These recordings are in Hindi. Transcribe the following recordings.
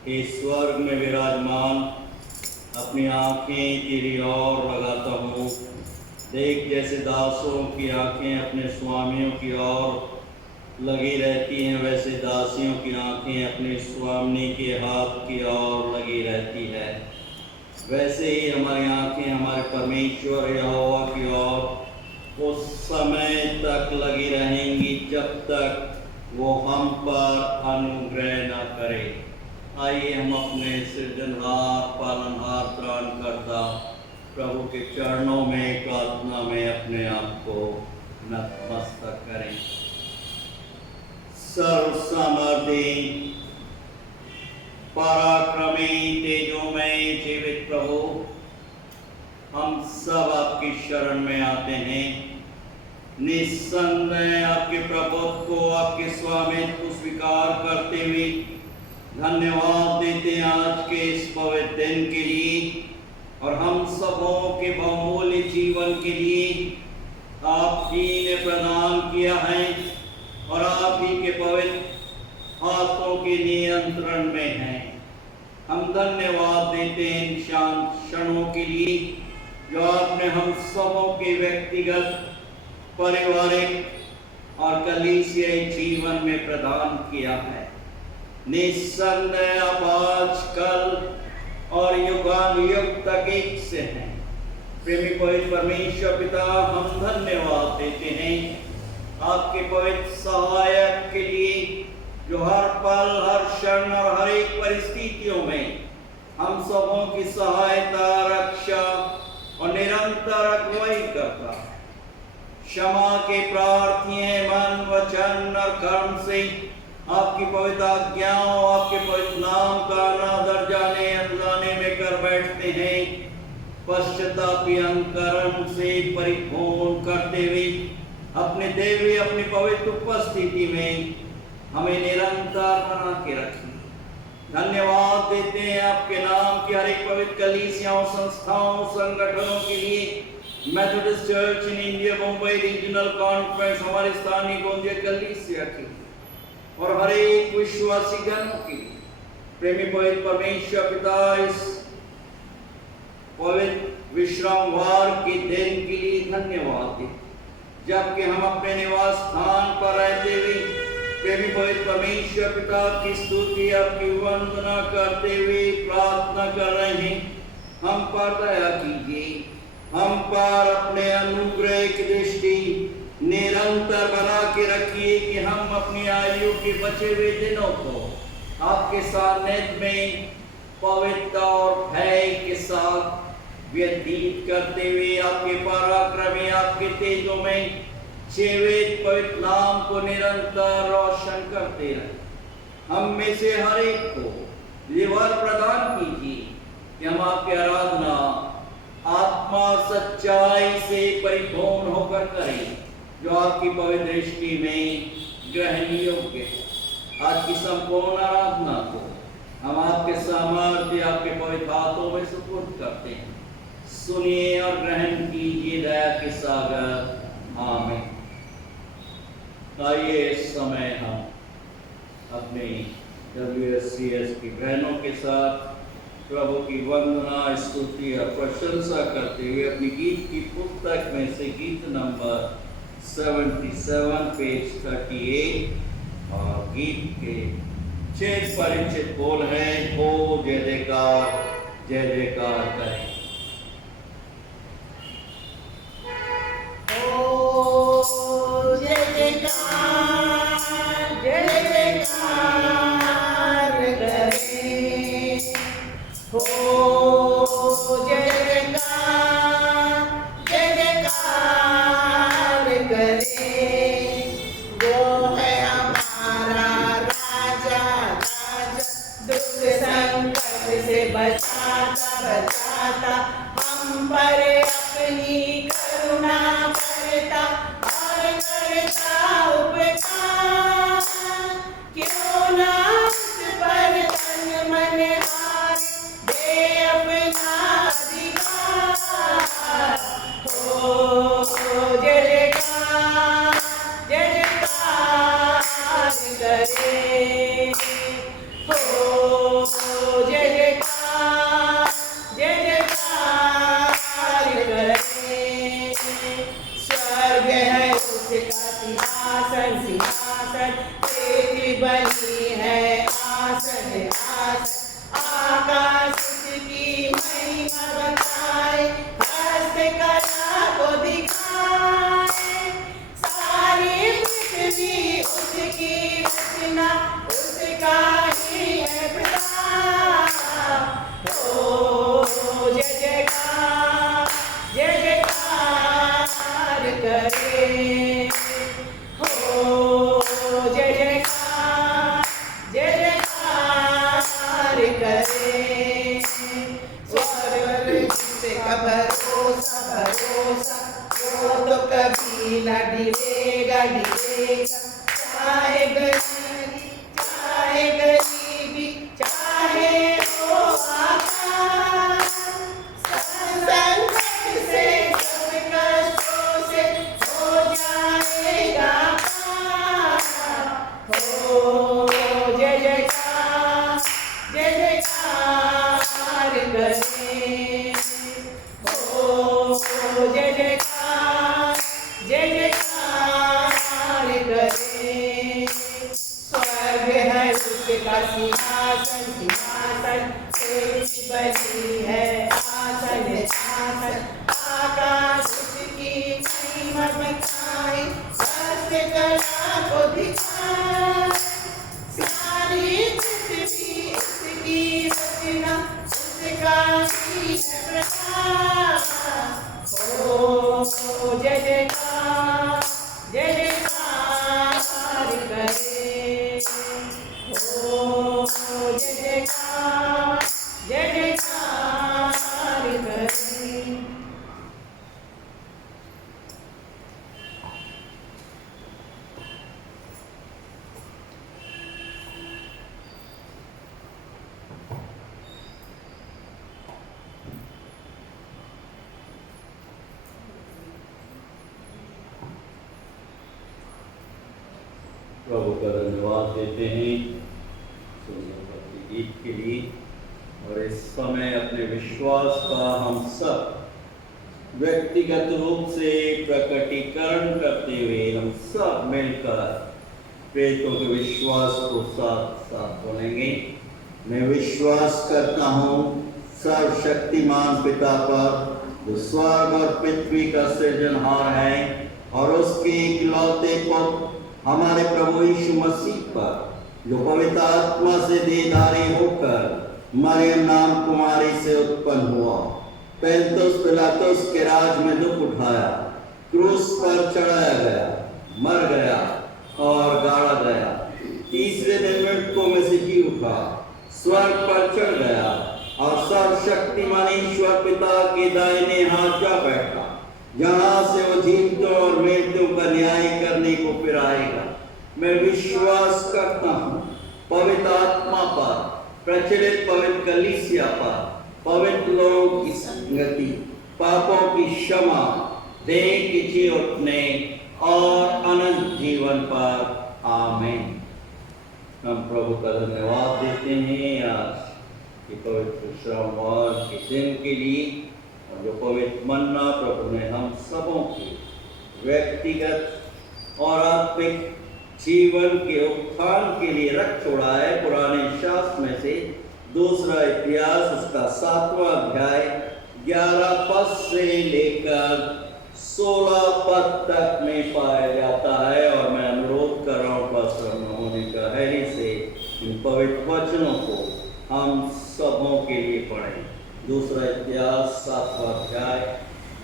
हे स्वर्ग में विराजमान, अपनी आँखें तेरी ओर लगाता हूँ। देख, जैसे दासों की आँखें अपने स्वामियों की ओर लगी रहती हैं, वैसे दासियों की आँखें अपने स्वामी के हाथ की ओर लगी रहती है। वैसे ही हमारी आँखें हमारे परमेश्वर यहोवा की ओर उस समय तक लगी रहेंगी जब तक वो हम पर अनुग्रह न करे। आइए हम अपने सृजनहार, पालनहार, त्राणकर्ता प्रभु के चरणों में प्रार्थना में अपने आप को नतमस्तक करें। सर्वसामर्थी, पराक्रमी, तेजोमय जीवित प्रभु, हम सब आपकी शरण में आते हैं। निस्संदेह आपके प्रभुत्व को, आपके स्वामित्व को स्वीकार करते हुए धन्यवाद देते हैं आज के इस पवित्र दिन के लिए और हम सबों के बहुमूल्य जीवन के लिए आप ही ने प्रदान किया है और आप ही के पवित्र हाथों के नियंत्रण में है। हम धन्यवाद देते हैं इन शांत क्षणों के लिए जो आपने हम सबों के व्यक्तिगत, पारिवारिक और कलीसियाई जीवन में प्रदान किया है। निस्संदेह आप आज, कल और युगानुयुग तक एक से हैं। प्रेमी पवित्र परमेश्वर पिता, हम धन्यवाद देते हैं आपके पवित्र सहायक के लिए जो हर पल, हर क्षण और हर एक परिस्थितियों में हम सबों की सहायता, रक्षा और निरंतर अगुवाई करता है। क्षमा के प्रार्थी हैं, मन, वचन और कर्म से आपकी पवित्र आज्ञाओं, आपके पवित्र नाम का अनादर जाने अनजाने में कर बैठते हैं। पश्चातापी अंतकरण से परिपूर्ण करते हुए अपने देवी, अपनी पवित्र उपस्थिति में हमें निरंतर बना के रखें। धन्यवाद देते हैं आपके नाम की हर एक पवित्र कलीसियाओं, संस्थाओं, संगठनों के लिए। Methodist church in India Mumbai regional conference, हमारे स्थानीय गोंदिया कलीसिया की और हर एक विश्वासी जनों की। प्रेमी पवित्र परमेश्वर पिता, इस पवित्र विश्रामवार के दिन के लिए धन्यवाद दें जबकि हम अपने निवास स्थान पर रहते हुए प्रेमी पवित्र परमेश्वर पिता की स्तुति, आपकी वंदना करते हुए प्रार्थना कर रहे हैं। हम पर दया कीजिए, हम पर अपने अनुग्रह की दृष्टि निरंतर बना के रखिए कि हम अपनी आयु के बचे हुए दिनों को आपके सानिध्य में पवित्र और भय के साथ व्यतीत करते हुए आपके पराक्रमी, आपके तेजों में जीवित पवित्र नाम को निरंतर रोशन करते रहे। हम में से हर एक को ये वर प्रदान कीजिए कि हम आपकी आराधना आत्मा सच्चाई से परिपूर्ण होकर करें जो आपकी पवित्र दृष्टि में ग्रहणीय योग्य है। आज की संपूर्ण आराधना को हम आपके सामर्थ्य, आपके पवित्र हाथों में सुपुर्द करते हैं। सुनिए और ग्रहण कीजिए दया के सागर। आमीन। आइए इस समय हम अपने WSCS की बहनों के साथ प्रभु की वंदना, स्तुति और प्रशंसा करते हुए अपनी गीत की पुस्तक में से गीत नंबर 77 पेज 38 और गीत के 6 परिचित बोल हैं, हो जय जयकार, जय जयकार करें। बचाता हम पर अपनी करुणा करता और करता उपकार। क्यों ना उस पर तन मन हार दे अपना अधिकार। हो जय जयकार, जय जयकार करे। हो आसन सिंहासन पृथ्वी बनी है आसन आसन आकाश उसकी महिमा बताए हस्तकला को दिखाए सारी पृथ्वी उसकी रचना उसका ही है प्रताप ओ जय जयकार करे हो जय जयकार करे स्वर्ग से का भरोसा भरोसा वो तो कभी न डरेगा चाहे गरीबी चाहे वो आकाश संकट से सब कष्टों से हो जाएगा पार हो जय जयकार करे हो जय जयकार करे स्वर्ग है उसका सिंहासन सिंहासन पृथ्वी बनी है आसन आसन आकाश उसकी महिमा बताए हस्तकला को दिखाए सारी पृथ्वी उसकी रचना उसका ही है प्रताप ओ जय जयकार करे ओ जय जयकार करे प्रभु का धन्यवाद देते हैं सुंदर गीत के लिए और इस समय अपने विश्वास का हम सब व्यक्तिगत रूप से प्रकटीकरण करते हुए हम सब मिलकर प्रेतों के विश्वास को साथ साथ बोलेंगे। मैं विश्वास करता हूँ सर्वशक्तिमान पिता पर जो स्वर्ग और पृथ्वी का सृजनहार है और उसके इकलौते पुत्र हमारे प्रभु यीशु मसीह पर जो पवित्र आत्मा से देहधारी होकर मरियम नाम कुमारी से उत्पन्न हुआ, पैंतुस पिलातुस के राज में दुख उठाया, क्रूस पर चढ़ाया गया, मर गया और गाड़ा गया, तीसरे दिन मृतकों में से जी उठा, स्वर्ग पर चढ़ गया और सर्वशक्तिमान ईश्वर पिता के दाहिने हाथ जा बैठा, जहाँ से वो जीवतों और मृतों का न्याय करने को फिर आएगा। मैं विश्वास करता हूँ पवित्र आत्मा पर, प्रचलित पवित्र कलीसिया पर, पवित्र लोगों की संगति, पापों की क्षमा, देह के जी उठने और अनंत जीवन पर आमीन। हम प्रभु का धन्यवाद देते हैं आज के पवित्र श्रमवार के दिन के लिए और जो पवित्र मन्ना प्रभु ने हम सबों के व्यक्तिगत और आत्मिक जीवन के उत्थान के लिए रख छोड़ा है। पुराने शास्त्र में से दूसरा इतिहास उसका 7वां अध्याय 11 पद से लेकर 16 पद तक में पाया जाता है और मैं अनुरोध कर रहा हूँ पास्टर महोदय का हैरी से इन पवित्र वचनों को हम सबों के लिए पढ़ें। दूसरा इतिहास 7वां अध्याय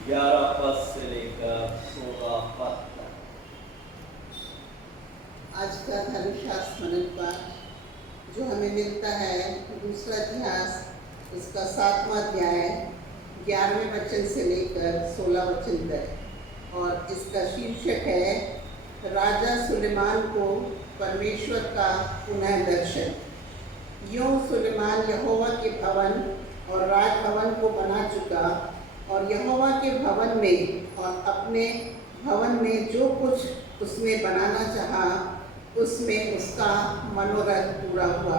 11 पद से लेकर 16 पद तक। आज का धर्मशास्त्र मनन पाठ जो हमें मिलता है दूसरा इतिहास इसका 7वां अध्याय 11वें वचन से लेकर 16 वचन तक और इसका शीर्षक है राजा सुलेमान को परमेश्वर का पुनः दर्शन। यूं सुलेमान यहोवा के भवन और राजभवन को बना चुका और यहोवा के भवन में और अपने भवन में जो कुछ उसने बनाना चाहा उसमें उसका मनोरथ पूरा हुआ।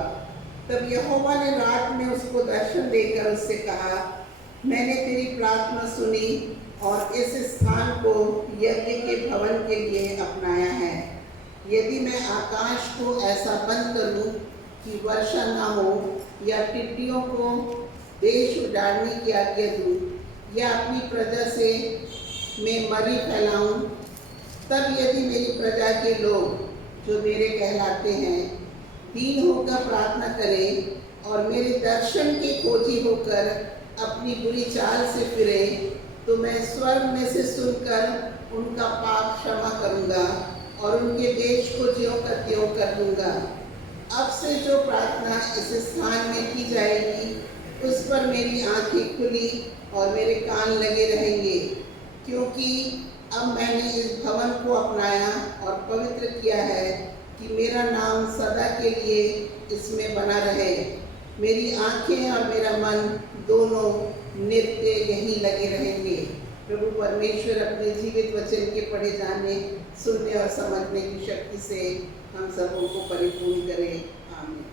तब यहोवा ने रात में उसको दर्शन देकर उससे कहा, मैंने तेरी प्रार्थना सुनी और इस स्थान को यज्ञ के भवन के लिए अपनाया है। यदि मैं आकाश को ऐसा बंद करूं कि वर्षा ना हो, या टिड्डियों को देश उजाड़ने की आज्ञा दूं, या अपनी प्रजा से मैं मरी फैलाऊं, तब यदि मेरी प्रजा के लोग जो मेरे कहलाते हैं दीन होकर प्रार्थना करें और मेरे दर्शन के खोजी होकर अपनी बुरी चाल से फिरे, तो मैं स्वर्ग में से सुनकर उनका पाप क्षमा करूंगा और उनके देश को ज्यों का त्यों कर दूंगा। अब से जो प्रार्थना इस स्थान में की जाएगी उस पर मेरी आंखें खुली और मेरे कान लगे रहेंगे, क्योंकि अब मैंने इस भवन को अपनाया और पवित्र किया है कि मेरा नाम सदा के लिए इसमें बना रहे। मेरी आंखें और मेरा मन दोनों नित्य यहीं लगे रहेंगे। प्रभु परमेश्वर अपने जीवित वचन के पढ़े जाने, सुनने और समझने की शक्ति से हम सबों को परिपूर्ण करे। आमीन।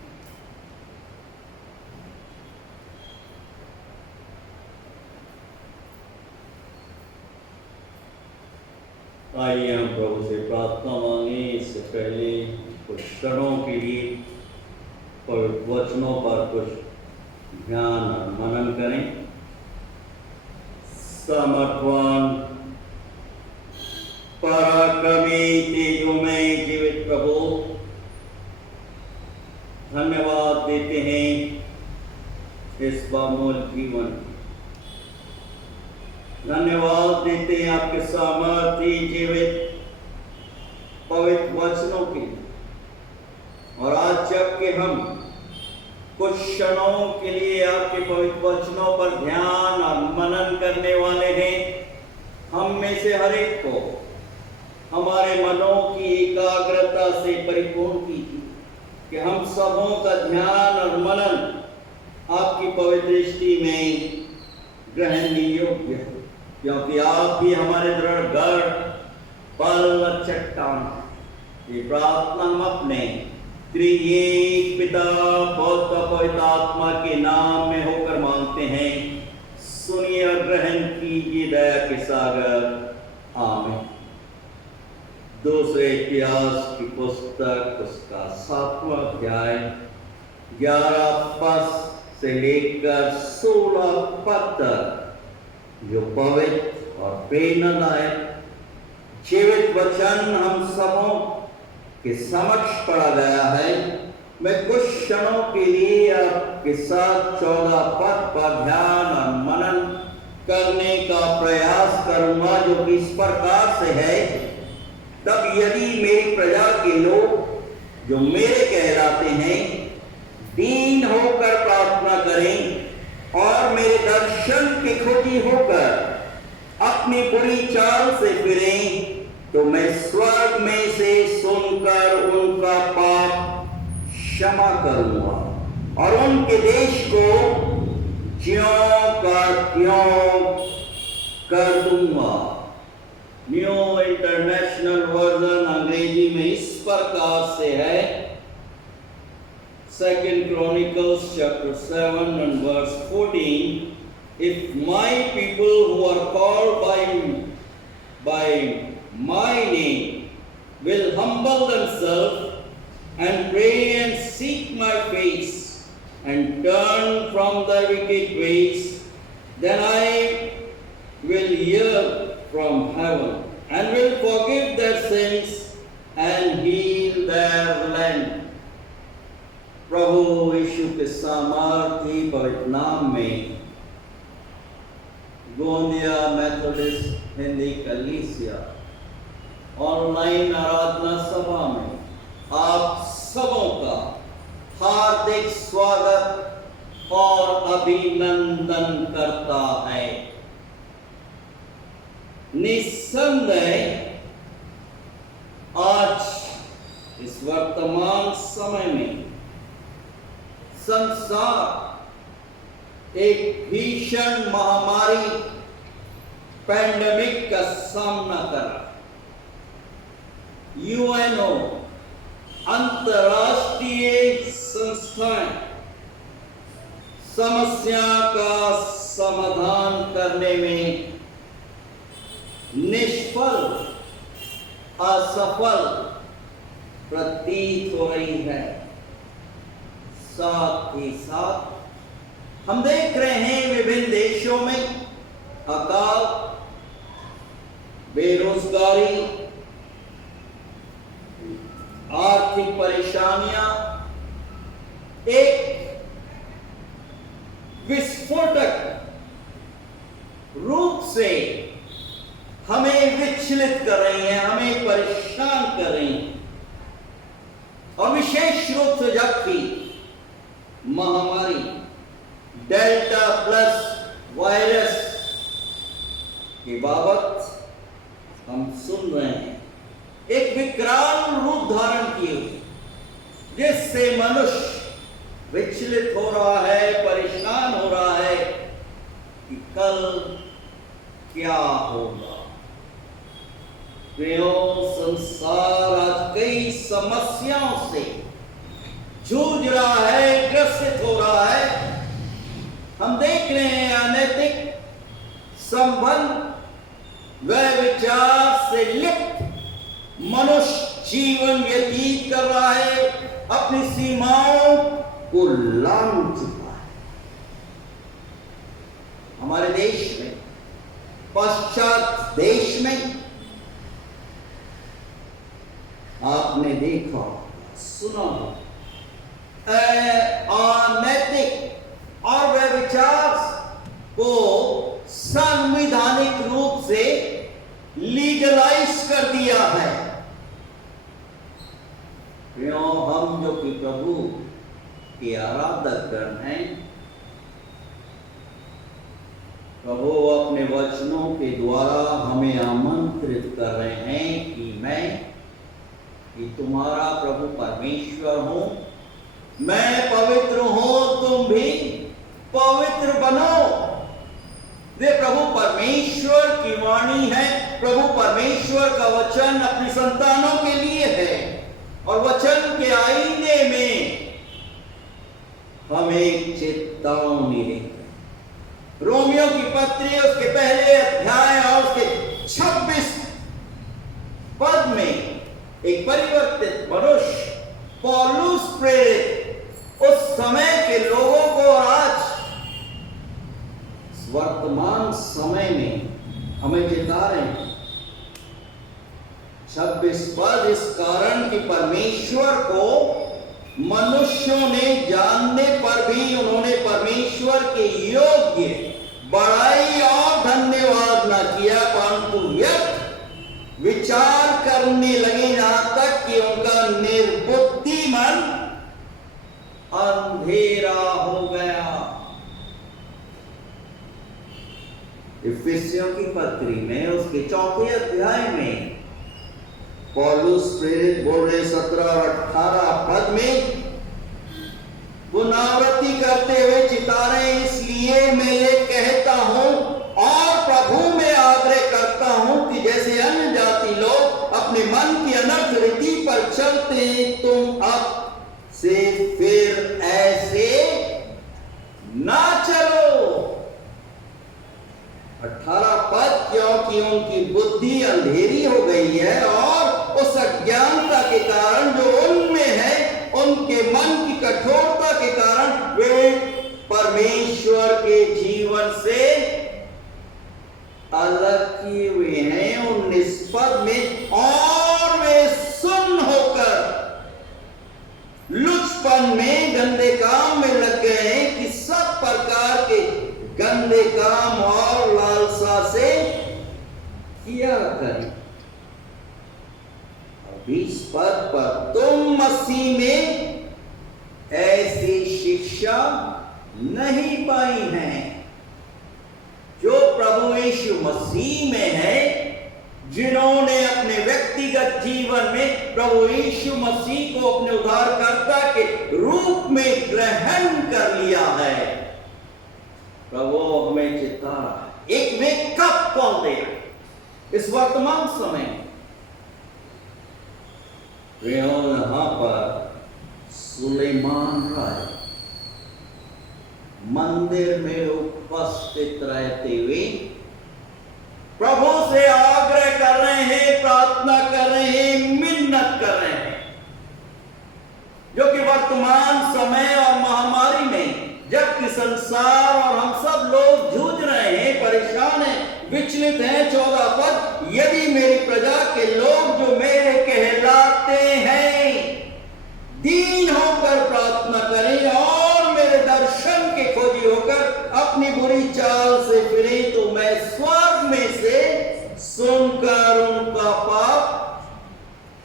आइए हम प्रभु से प्रार्थना मांगे। इससे पहले कुछ क्षणों के लिए पवित्र वचनों पर कुछ ध्यान और मनन करें। समर्थवान पराक्रमी तेजोमय जीवित प्रभु, धन्यवाद देते हैं इस बामूल जीवन, धन्यवाद देते हैं आपके सामर्थ्य जीवित पवित्र वचनों के। और आज जबकि हम कुछ क्षणों के लिए आपके पवित्र वचनों पर ध्यान और मनन करने वाले हैं, हम में से हर एक को हमारे मनों की एकाग्रता से परिपूर्ण कीजिए कि हम सबों का ध्यान और मनन आपकी पवित्र दृष्टि में ग्रहण योग्य है, क्योंकि आप ही हमारे दृढ़ गढ़, पल और चट्टान। ये प्रार्थना हम अपने त्रिएक पिता पौत्र पवित्र आत्मा के नाम में होकर मांगते हैं। सुनिए और ग्रहण कीजिए दया के सागर। आमीन। दूसरे इतिहास की पुस्तक उसका 7वां अध्याय 11 पद से लेकर 16 पद तक, जो पवित्र और प्रेरणादायक जीवित वचन हम सबों के समक्ष पढ़ा गया है। मैं कुछ क्षणों के लिए आपके साथ 14 पद पर ध्यान और मनन करने का प्रयास करूंगा, जो कि इस प्रकार से है। तब यदि मेरी प्रजा के लोग जो मेरे कहलाते हैं दीन होकर प्रार्थना करें और मेरे दर्शन के खोजी होकर अपनी बुरी चाल से फिरें, तो मैं स्वर्ग में से सुनकर उनका पाप क्षमा करूंगा और उनके देश को ज्यों का त्यों कर दूंगा। न्यू इंटरनेशनल वर्जन अंग्रेजी में इस प्रकार से है। 2 Chronicles chapter 7 and verse 14, if my people who are called by my name will humble themselves and pray and seek my face and turn from their wicked ways, then I will hear from heaven and will forgive their sins and heal their land. प्रभु यीशु के सामर्थी पवित्र नाम में गोंदिया मेथोडिस्ट हिंदी कलीसिया ऑनलाइन आराधना सभा में आप सबों का हार्दिक स्वागत और अभिनंदन करता है। निस्संदेह आज इस वर्तमान समय में संसार एक भीषण महामारी पैंडेमिक का सामना कर रहा है। यूएनओ अंतर्राष्ट्रीय संस्थाएं समस्या का समाधान करने में निष्फल, असफल प्रतीत हो रही है। साथ ही साथ हम देख रहे हैं विभिन्न देशों में अकाल, बेरोजगारी, आर्थिक परेशानियां एक विस्फोटक रूप से हमें विचलित कर रही हैं, हमें परेशान कर रही हैं। और विशेष रूप से जबकि महामारी डेल्टा प्लस वायरस के बाबत हम सुन रहे हैं, एक विकराल रूप धारण किए हुए, जिससे मनुष्य विचलित हो रहा है, परेशान हो रहा है कि कल क्या होगा। संसार आज कई समस्याओं से जूझ रहा है, ग्रसित हो रहा है। हम देख रहे हैं अनैतिक संबंध व विचार से लिप्त मनुष्य जीवन व्यतीत कर रहा है, अपनी सीमाओं को लांघ चुका है। हमारे देश में, पश्चात देश में आपने देखा, सुना, अनैतिक और व्यभिचार को संवैधानिक रूप से लीगलाइज कर दिया है। क्यों? हम जो कि प्रभु के आराधक गण हैं, प्रभु अपने वचनों के द्वारा हमें आमंत्रित कर रहे हैं कि तुम्हारा प्रभु परमेश्वर हूं, मैं पवित्र हूं, तुम भी पवित्र बनो। वे प्रभु परमेश्वर की वाणी है। प्रभु परमेश्वर का वचन अपनी संतानों के लिए है और वचन के आईने में हम एक चेतावनी देते हैं। रोमियो की पत्री उसके पहले अध्याय और उसके 26 पद में एक परिवर्तित मनुष्य पौलुस प्रेरित उस समय के लोगों को और आज वर्तमान समय में हमें चेता रहे हैं। 26 पद, इस कारण कि परमेश्वर को मनुष्यों ने जानने पर भी उन्होंने परमेश्वर के योग्य बड़ाई और धन्यवाद न किया, परंतु व्यर्थ विचार करने लगे, यहां तक कि उनका निर्बुद्धि मन अंधेरा हो गया। इफिसियों की पत्री में उसके 4 अध्याय में पौलुस प्रेरित बोल रहे 17 और 18 पद में पुनरावृत्ति करते हुए चिता रहे, इसलिए मैं ये कहता हूं और प्रभु में आग्रह करता हूं कि जैसे अन्य जाति लोग अपने मन की अनर्थ रीति पर चलते, तुम अब से फिर ऐसे ना चलो। 18 पद, क्योंकि उनकी बुद्धि अंधेरी हो गई है और उस अज्ञानता के कारण जो उनमें है, उनके मन की कठोरता के कारण वे परमेश्वर के जीवन से अलग किए हुए हैं। 19 पद में, और वे सुन्न होकर लुचपन में, गंदे काम में लग गए हैं कि सब प्रकार के गंदे काम और लालसा से किया करें। 20 पद पर, तुम मसीह में ऐसी शिक्षा नहीं पाई हैं जो प्रभु यीशु मसीह में है, जिन्होंने अपने व्यक्तिगत जीवन में प्रभु यीशु मसीह को अपने उद्धारकर्ता के रूप में ग्रहण कर लिया है। प्रभु हमें चेता रहा है, एक वेकअप कॉल दे रहा है इस वर्तमान समय में। यहां पर सुलेमान राय मंदिर में उपस्थित रहते हुए प्रभु से आग्रह कर रहे हैं, प्रार्थना कर रहे हैं, मिन्नत कर रहे हैं, जो कि वर्तमान समय और महामारी में जबकि संसार और हम सब लोग जूझ रहे हैं, परेशान हैं, विचलित हैं। 14 पद, यदि मेरी प्रजा के लोग जो मेरे कहलाते हैं दीन होकर प्रार्थना करें और मेरे दर्शन के खोजी होकर अपनी बुरी चाल से फिरे, तो मैं स्वर्ग में से सुनकर उनका पाप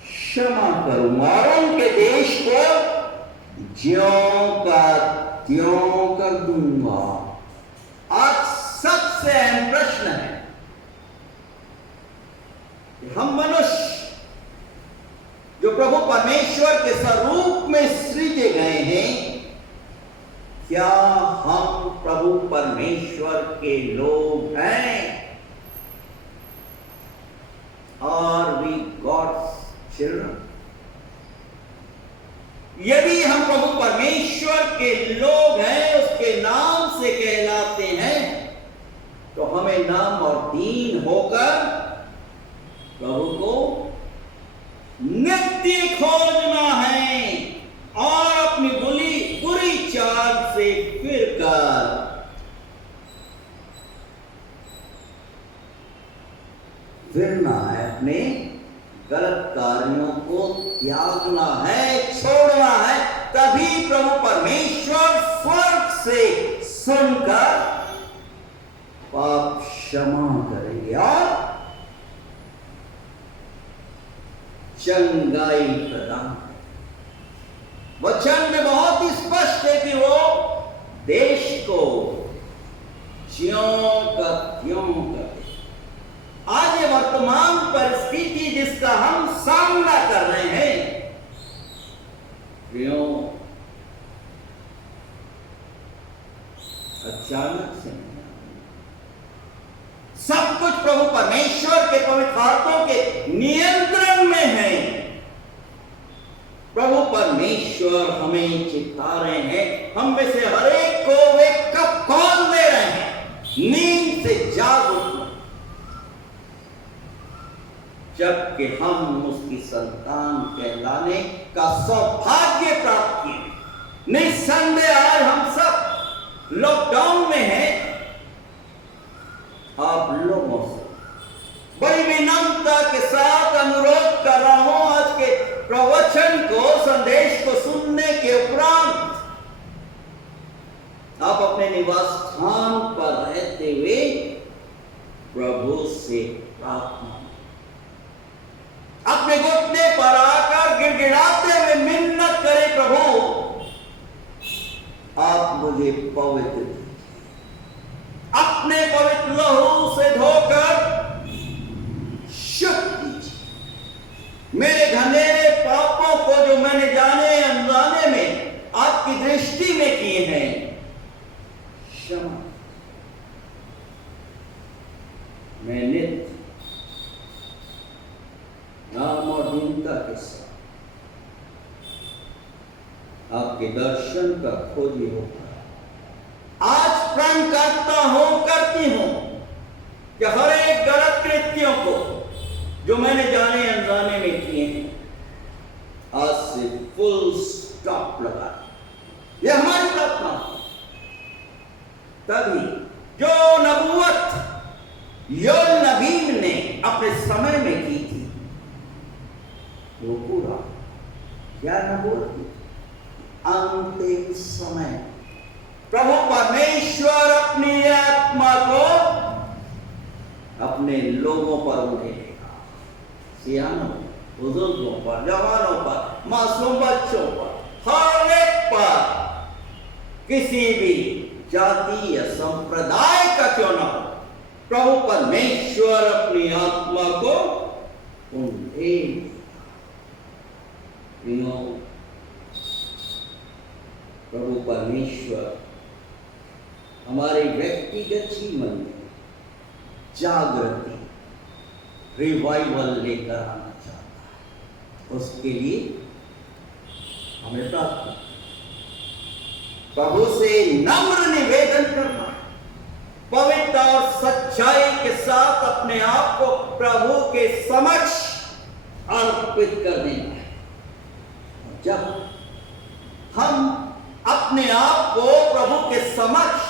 क्षमा करूंगा और उनके देश को ज्यों का त्यों कर दूंगा। आज सबसे अहम प्रश्न है, हम मनुष्य जो प्रभु परमेश्वर के स्वरूप में सृजे गए हैं, क्या हम प्रभु परमेश्वर के लोग हैं? Are we God's children? यदि हम प्रभु परमेश्वर के लोग हैं, उसके नाम से कहलाते हैं, तो हमें नाम और दीन होकर प्रभु को नित्य खोजना है और अपनी बुरी चाल से फिरकर फिरना है, अपने गलत कार्यों को त्यागना है, छोड़ना है। तभी प्रभु परमेश्वर स्वर्ग से सुनकर पाप क्षमा करेंगे और चंगाई प्रदान करेंगे। वचन में बहुत ही स्पष्ट है कि वो देश को ज्यों का त्यों कर दे। आज ये वर्तमान परिस्थिति जिसका हम सामना कर रहे हैं, क्यों अचानक से सब कुछ प्रभु परमेश्वर के पवित्र हाथों के नियंत्रण में है। प्रभु परमेश्वर हमें चिता रहे हैं, हम में से हर एक को वे कब कॉल दे रहे हैं, नींद से जाग उठना, जबकि हम उसकी संतान कहलाने का सौभाग्य प्राप्त किए। निस्संदेह आज हम सब लॉकडाउन में हैं। आप लोगों से बड़ी विनम्रता के साथ अनुरोध कर रहा हूं, आज के प्रवचन को, संदेश को सुनने के उपरांत आप अपने निवास स्थान पर रहते हुए प्रभु से प्रार्थना, अपने घुटने पर आकर गिड़गिड़ाते हुए मिन्नत करें, प्रभु आप मुझे पवित्र, अपने पवित्र लहू से धोकर शुद्ध कीजिए। मेरे घनेरे पापों को जो मैंने जाने अनजाने में आपकी दृष्टि में किए हैं, क्षमा। मैं नित्य नाम और दीनता के साथ आपके दर्शन का खोजी होगा। आज प्रण करता हूं, करती हूं कि हर एक गलत कृत्यों को जो मैंने जाने अनजाने में किए हैं, आज से फुल स्टॉप लगा। यह हमारी प्रार्थना। तभी जो नबूवत योएल नबी ने अपने समय में की थी, वो पूरा क्या नबूवत थी? अंतिम समय प्रभु परमेश्वर अपनी आत्मा को अपने लोगों पर उड़ेगा, सियानों, बुजुर्गों पर, जवानों पर, मासूम बच्चों पर, हर एक पर, किसी भी जाति या संप्रदाय का क्यों न हो, प्रभु परमेश्वर अपनी आत्मा को उड़ेगा। प्रभु परमेश्वर हमारे व्यक्तिगत जीवन में जागृति, रिवाइवल लेकर आना चाहता है। उसके लिए हमें प्रार्थना, प्रभु से नम्र निवेदन करना, पवित्र और सच्चाई के साथ अपने आप को प्रभु के समक्ष अर्पित कर देना है। जब हम अपने आप को प्रभु के समक्ष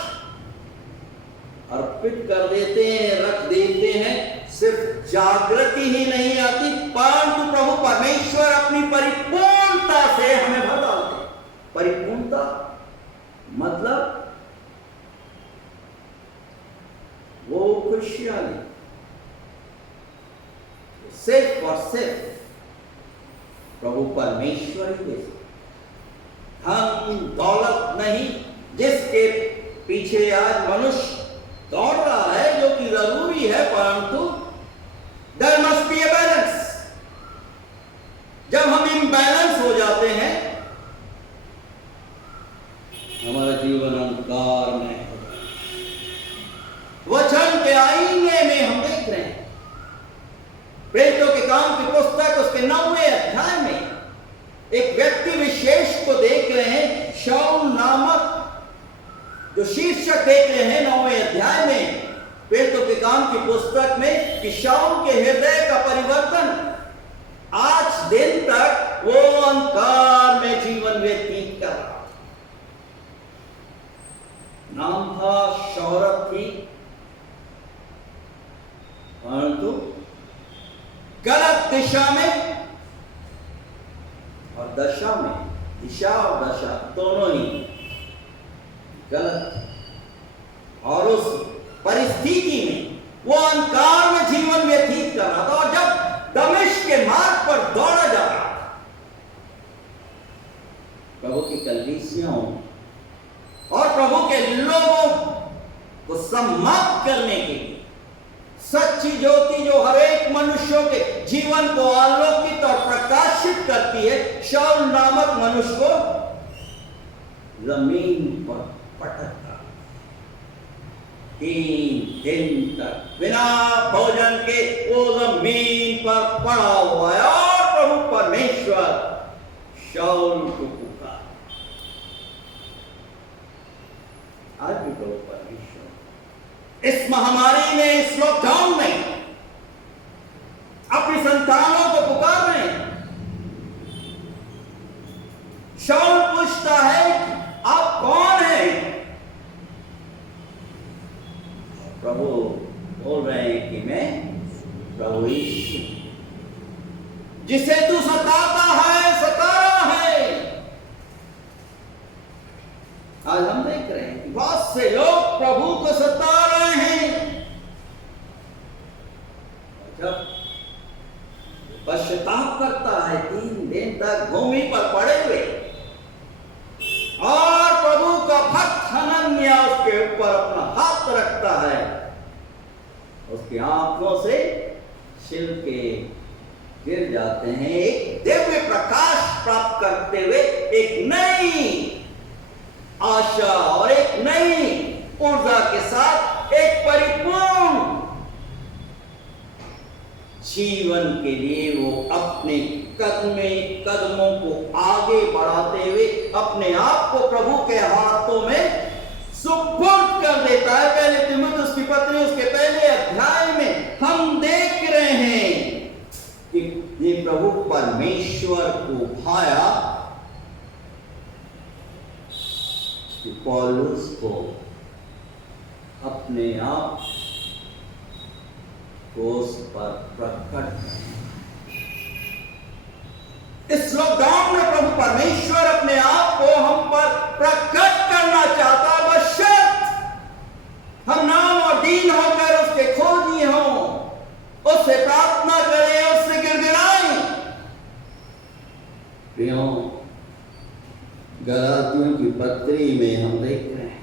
अर्पित कर देते हैं, रख देते हैं, सिर्फ जागृति ही नहीं आती, परंतु प्रभु परमेश्वर अपनी परिपूर्णता से हमें भर डालते हैं। परिपूर्णता मतलब वो खुशहाली, सिर्फ और सिर्फ प्रभु परमेश्वर ही दे सकते। हम दौलत नहीं, जिसके पीछे आज मनुष्य दौड़ रहा है, जो कि जरूरी है, परंतु there must be a balance. जब हम इम्बैलेंस हो जाते हैं, हमारा जीवन अंधकार में हो जाता है। वचन के आईने में हम देख रहे हैं, प्रेरितों के काम की पुस्तक उसके 9वें अध्याय में एक व्यक्ति विशेष को देख रहे हैं, शाऊल नामक, जो शीर्षक देख रहे हैं 9वें अध्याय में प्रेरितों के काम की पुस्तक में, कि शाऊल के हृदय का परिवर्तन, आज दिन तक वो अंधकार में जीवन व्यतीत कर रहा। नाम था, शौहरत थी, परंतु गलत दिशा में और दशा में, दिशा और दशा दोनों ही गलत, और उस परिस्थिति में वो अंधकार में जीवन व्यतीत कर रहा था। और जब दमिश्क के मार्ग पर दौड़ा जा रहा था, प्रभु की कलीसियाओं और प्रभु के लोगों को समाप्त करने के लिए सच्ची ज्योति जो हर एक मनुष्यों के जीवन को आलोकित और प्रकाशित करती है, शाऊल नामक मनुष्य को जमीन पर पटकता, 3 दिन तक बिना भोजन के वो जमीन पर पड़ा हुआ है। और प्रभु परमेश्वर शाऊल को पुकार। आज भी प्रभु परमेश्वर इस महामारी में, इस लॉकडाउन में अपनी संतानों को पुकार रहे हैं। शाऊल पूछता है, आप कौन हैं? प्रभु बोल रहे हैं कि मैं प्रभु यीशु, जिसे तू सताता है, सता रहा है। आज हम देख रहे हैं कि बहुत से लोग प्रभु को सता रहे हैं। जब पश्चाताप करता है, 3 दिन तक भूमि पर पड़े हुए, और प्रभु का भक्त हनन्याह उसके ऊपर अपना हाथ रखता है, उसकी आंखों से छिलके गिर जाते हैं, एक दिव्य प्रकाश प्राप्त करते हुए एक नई आशा और एक नई ऊर्जा के साथ एक परिपूर्ण जीवन के लिए वो अपने कदमों को आगे बढ़ाते हुए अपने आप को प्रभु के हाथों में सुपुर्द कर देता है। पहले तीमुथियुस की पत्री उसके पहले अध्याय में हम देख रहे हैं कि ये प्रभु परमेश्वर को भाया कि पौलुस को अपने आप को उस पर प्रकट। इस लॉकडाउन में प्रभु परमेश्वर अपने आप को हम पर प्रकट करना चाहता है, बशर्त हम नाम और दीन होकर उसके खोजी हों, उससे प्रार्थना करें, उससे गिड़गिड़ाएं। प्रियों, गलातियों की पत्री में हम देख रहे हैं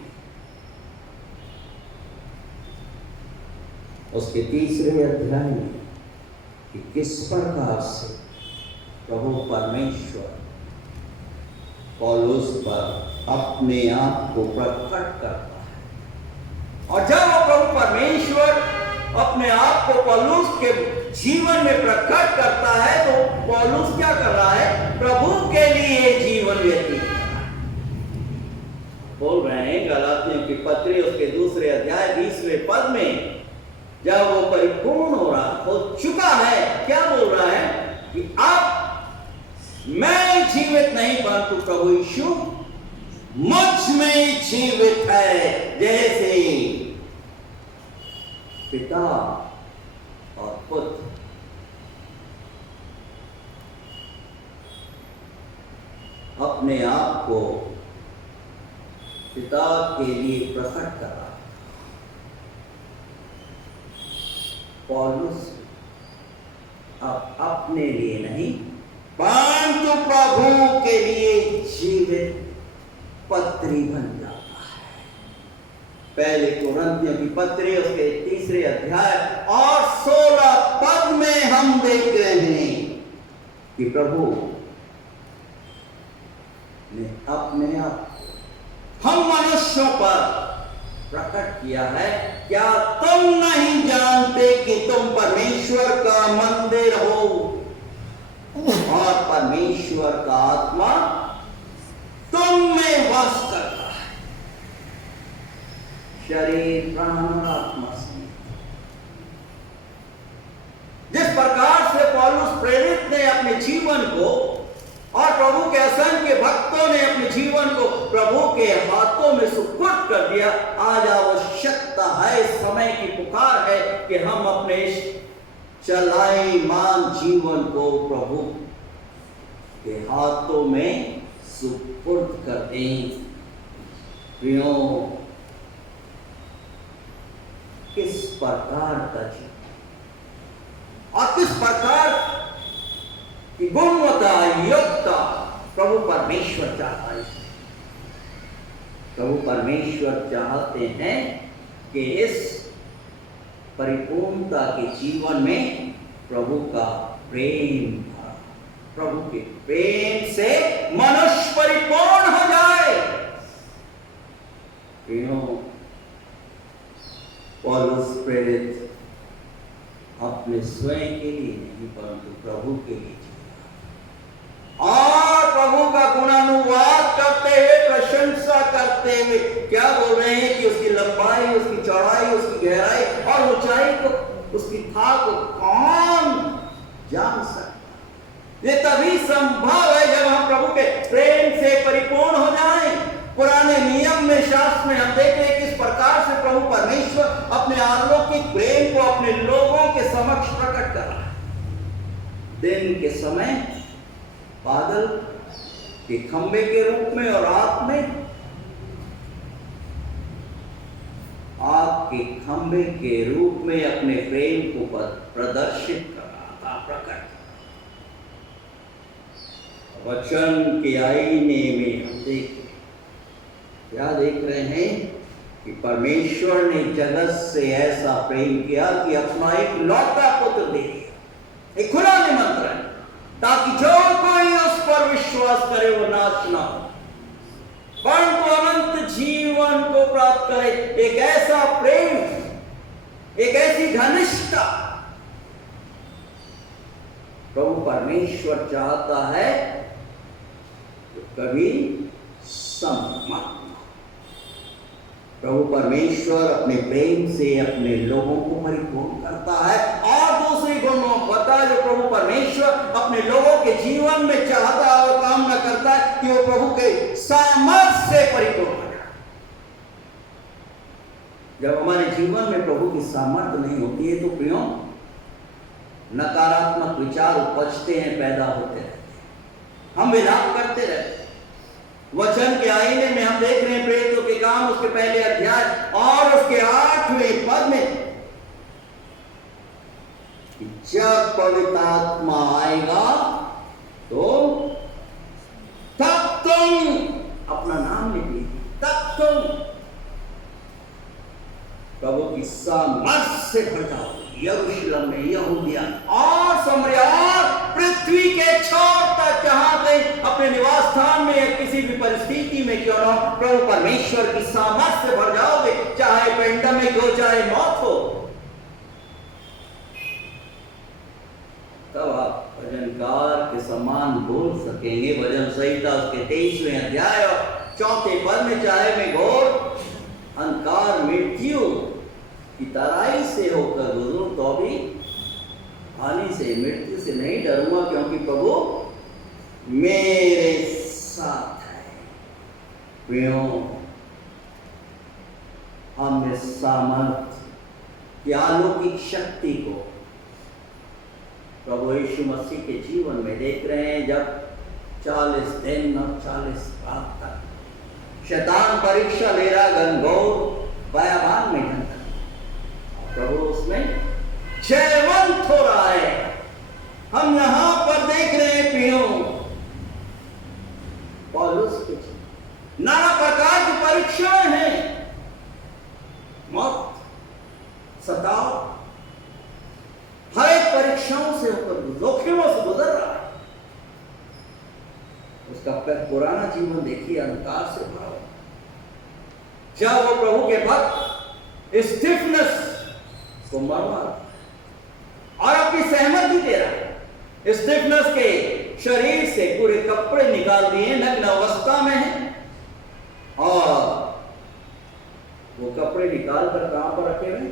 उसके 3रे अध्याय में कि किस प्रकार से प्रभु परमेश्वर पौलुस पर अपने आप को प्रकट करता है। और जब वो प्रभु परमेश्वर अपने आप को पौलुस के जीवन में प्रकट करता है, तो पौलुस क्या कर रहा है? प्रभु के लिए जीवन व्यतीत बोल रहे हैं। गलातियों की पत्री उसके दूसरे अध्याय 20वें पद में जब वो परिपूर्ण हो चुका है, क्या बोल रहा है कि अब मैं जीवित नहीं परंतु प्रभु यीशु मुझ में जीवित है। जैसे पिता और पुत्र अपने आप को पिता के लिए प्रकट कर रहा है, पौलुस अब अपने लिए नहीं परंतु प्रभु के लिए जीवित पत्री बन जाता है। पहले कुरिन्थियों की पत्री उसके 3 अध्याय और 16 पद में हम देख रहे हैं कि प्रभु ने अपने आप हम मनुष्यों पर प्रकट किया है। क्या तुम नहीं जानते कि तुम परमेश्वर का मंदिर हो और परमेश्वर का आत्मा तुम में वास करता है। शरीर प्राण और आत्मा समेत जिस प्रकार से पौलुस प्रेरित ने अपने जीवन को और प्रभु के असंख्य भक्तों ने अपने जीवन को प्रभु के हाथों में सुपुर्द कर दिया, आज आवश्यकता है, समय की पुकार है कि हम अपने चलायमान जीवन को प्रभु के हाथों में सुपुर्द कर दें। प्रियो, किस प्रकार का जीवन और किस प्रकार की गुणवत्ता युक्ता प्रभु परमेश्वर चाहता है। प्रभु परमेश्वर चाहते हैं कि इस परिपूर्णता के जीवन में प्रभु का प्रेम, प्रभु के प्रेम से मनुष्य परिपूर्ण हो जाए। पौलुस प्रेरित अपने स्वयं के लिए नहीं परंतु प्रभु के लिए और प्रभु का गुणानुवाद करते हुए, प्रशंसा करते हुए क्या बोल रहे हैं कि उसकी लंबाई, उसकी चौड़ाई, उसकी गहराई और ऊंचाई को, उसकी था को कौन जान सकता। ये तभी संभव है जब हम प्रभु के प्रेम से परिपूर्ण हो जाएं। पुराने नियम में, शास्त्र में हम देखते हैं किस प्रकार से प्रभु परमेश्वर अपने अलौकिक प्रेम को अपने लोगों के समक्ष प्रकट कर रहा है। दिन के समय बादल के खंबे के रूप में और रात में आग के खंबे के रूप में अपने प्रेम को प्रदर्शित कर रहा था, प्रकट। वचन के आईने में हम क्या देख रहे हैं कि परमेश्वर ने जगत से ऐसा प्रेम किया कि अपना एक लौता पुत्र दे दिया। एक खुला निमंत्रण, ताकि जो कोई उस पर विश्वास करे वो नाश ना हो परंतु अनंत जीवन को प्राप्त करे। एक ऐसा प्रेम, एक ऐसी घनिष्ठता प्रभु परमेश्वर चाहता है तो कभी समाप्त। प्रभु परमेश्वर अपने प्रेम से अपने लोगों को परिपूर्ण करता है। और दूसरी गुणवत्ता जो प्रभु परमेश्वर अपने लोगों के जीवन में चाहता है और कामना करता है कि वो प्रभु के सामर्थ्य से परिपूर्ण हो जाए। जब हमारे जीवन में प्रभु की सामर्थ्य नहीं होती है तो प्रियो नकारात्मक विचार उपजते हैं, पैदा होते रहते हैं, हम विलाप करते रहते हैं। वचन के आईने में हम देख रहे हैं प्रेरितों के काम उसके पहले अध्याय और उसके 8वें पद में, जब पवित्र आत्मा आएगा तो तब तुम अपना नाम लिखिए, तब तुम प्रभु की सामर्थ्य से भर जाओ। यरूशलेम में, यहूदिया और सामरिया पृथ्वी के छोर तक जहां कहीं अपने निवास स्थान में या किसी भी परिस्थिति में क्यों ना प्रभु परमेश्वर की सामर्थ्य से भर जाओगे, चाहे पेंडेमिक हो चाहे मौत हो। तब आप भजनकार के समान बोल सकेंगे। भजन संहिता उसके 23वें अध्याय और 4 पद में, चाहे मैं घोर अंधकार मृत्यु की तराई से होकर गुजरूं तो भी हानि से, मृत्यु से नहीं डरूंगा, क्योंकि प्रभु मेरे साथ है। प्रियो, हम इस सामर्थ की अलौकिक शक्ति को प्रभु यीशु मसीह के जीवन में देख रहे हैं। जब 40 दिन और 40 रात तक शैतान परीक्षा ले रहा, घनघोर बयाबान में ढलता, प्रभु उसमें जयवंत हो रहा है। हम यहां पर देख रहे हैं प्रियो, पौलुस के नाना प्रकार की परीक्षाएं हैं, मौत, सताव, हर एक परीक्षाओं से ऊपर, जोखिमों से गुजर रहा है। उसका पुराना जीवन देखिए, अंधकार से भरा हुआ। जब वो प्रभु के भक्त स्टिफनेस को मरवा और अपनी सहमति दे रहा है, स्टिफनेस के शरीर से पूरे कपड़े निकाल दिए, नग्न अवस्था में है, और वो कपड़े निकाल कर कहां पर रखे हुए?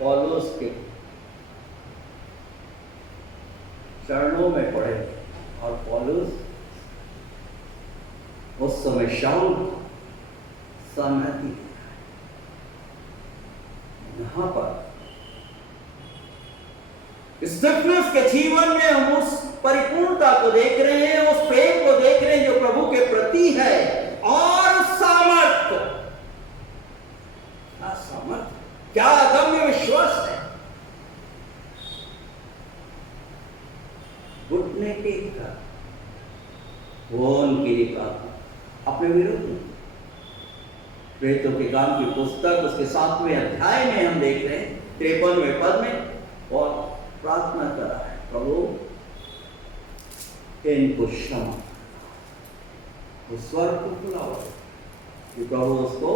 पौलुस के चरणों में पड़े। और पौलुस उस समय शाऊल सहमति, यहां पर स्टिफनेस के जीवन में हम उस परिपूर्णता को देख रहे हैं, उस प्रेम को देख रहे हैं जो प्रभु के प्रति है, और सामर्थ्य, क्या सामर्थ्य, क्या अदम्य विश्वास है। घुटने टेक कर वो उनके लिए प्रार्थना अपने विरुद्ध। प्रेतों के काम की पुस्तक उसके 7वें अध्याय में हम देख रहे हैं 53वें पद में, और प्रार्थना कर रहा है, प्रभु इनको क्षमा। वो स्वर को खुला हुआ कि प्रभु उसको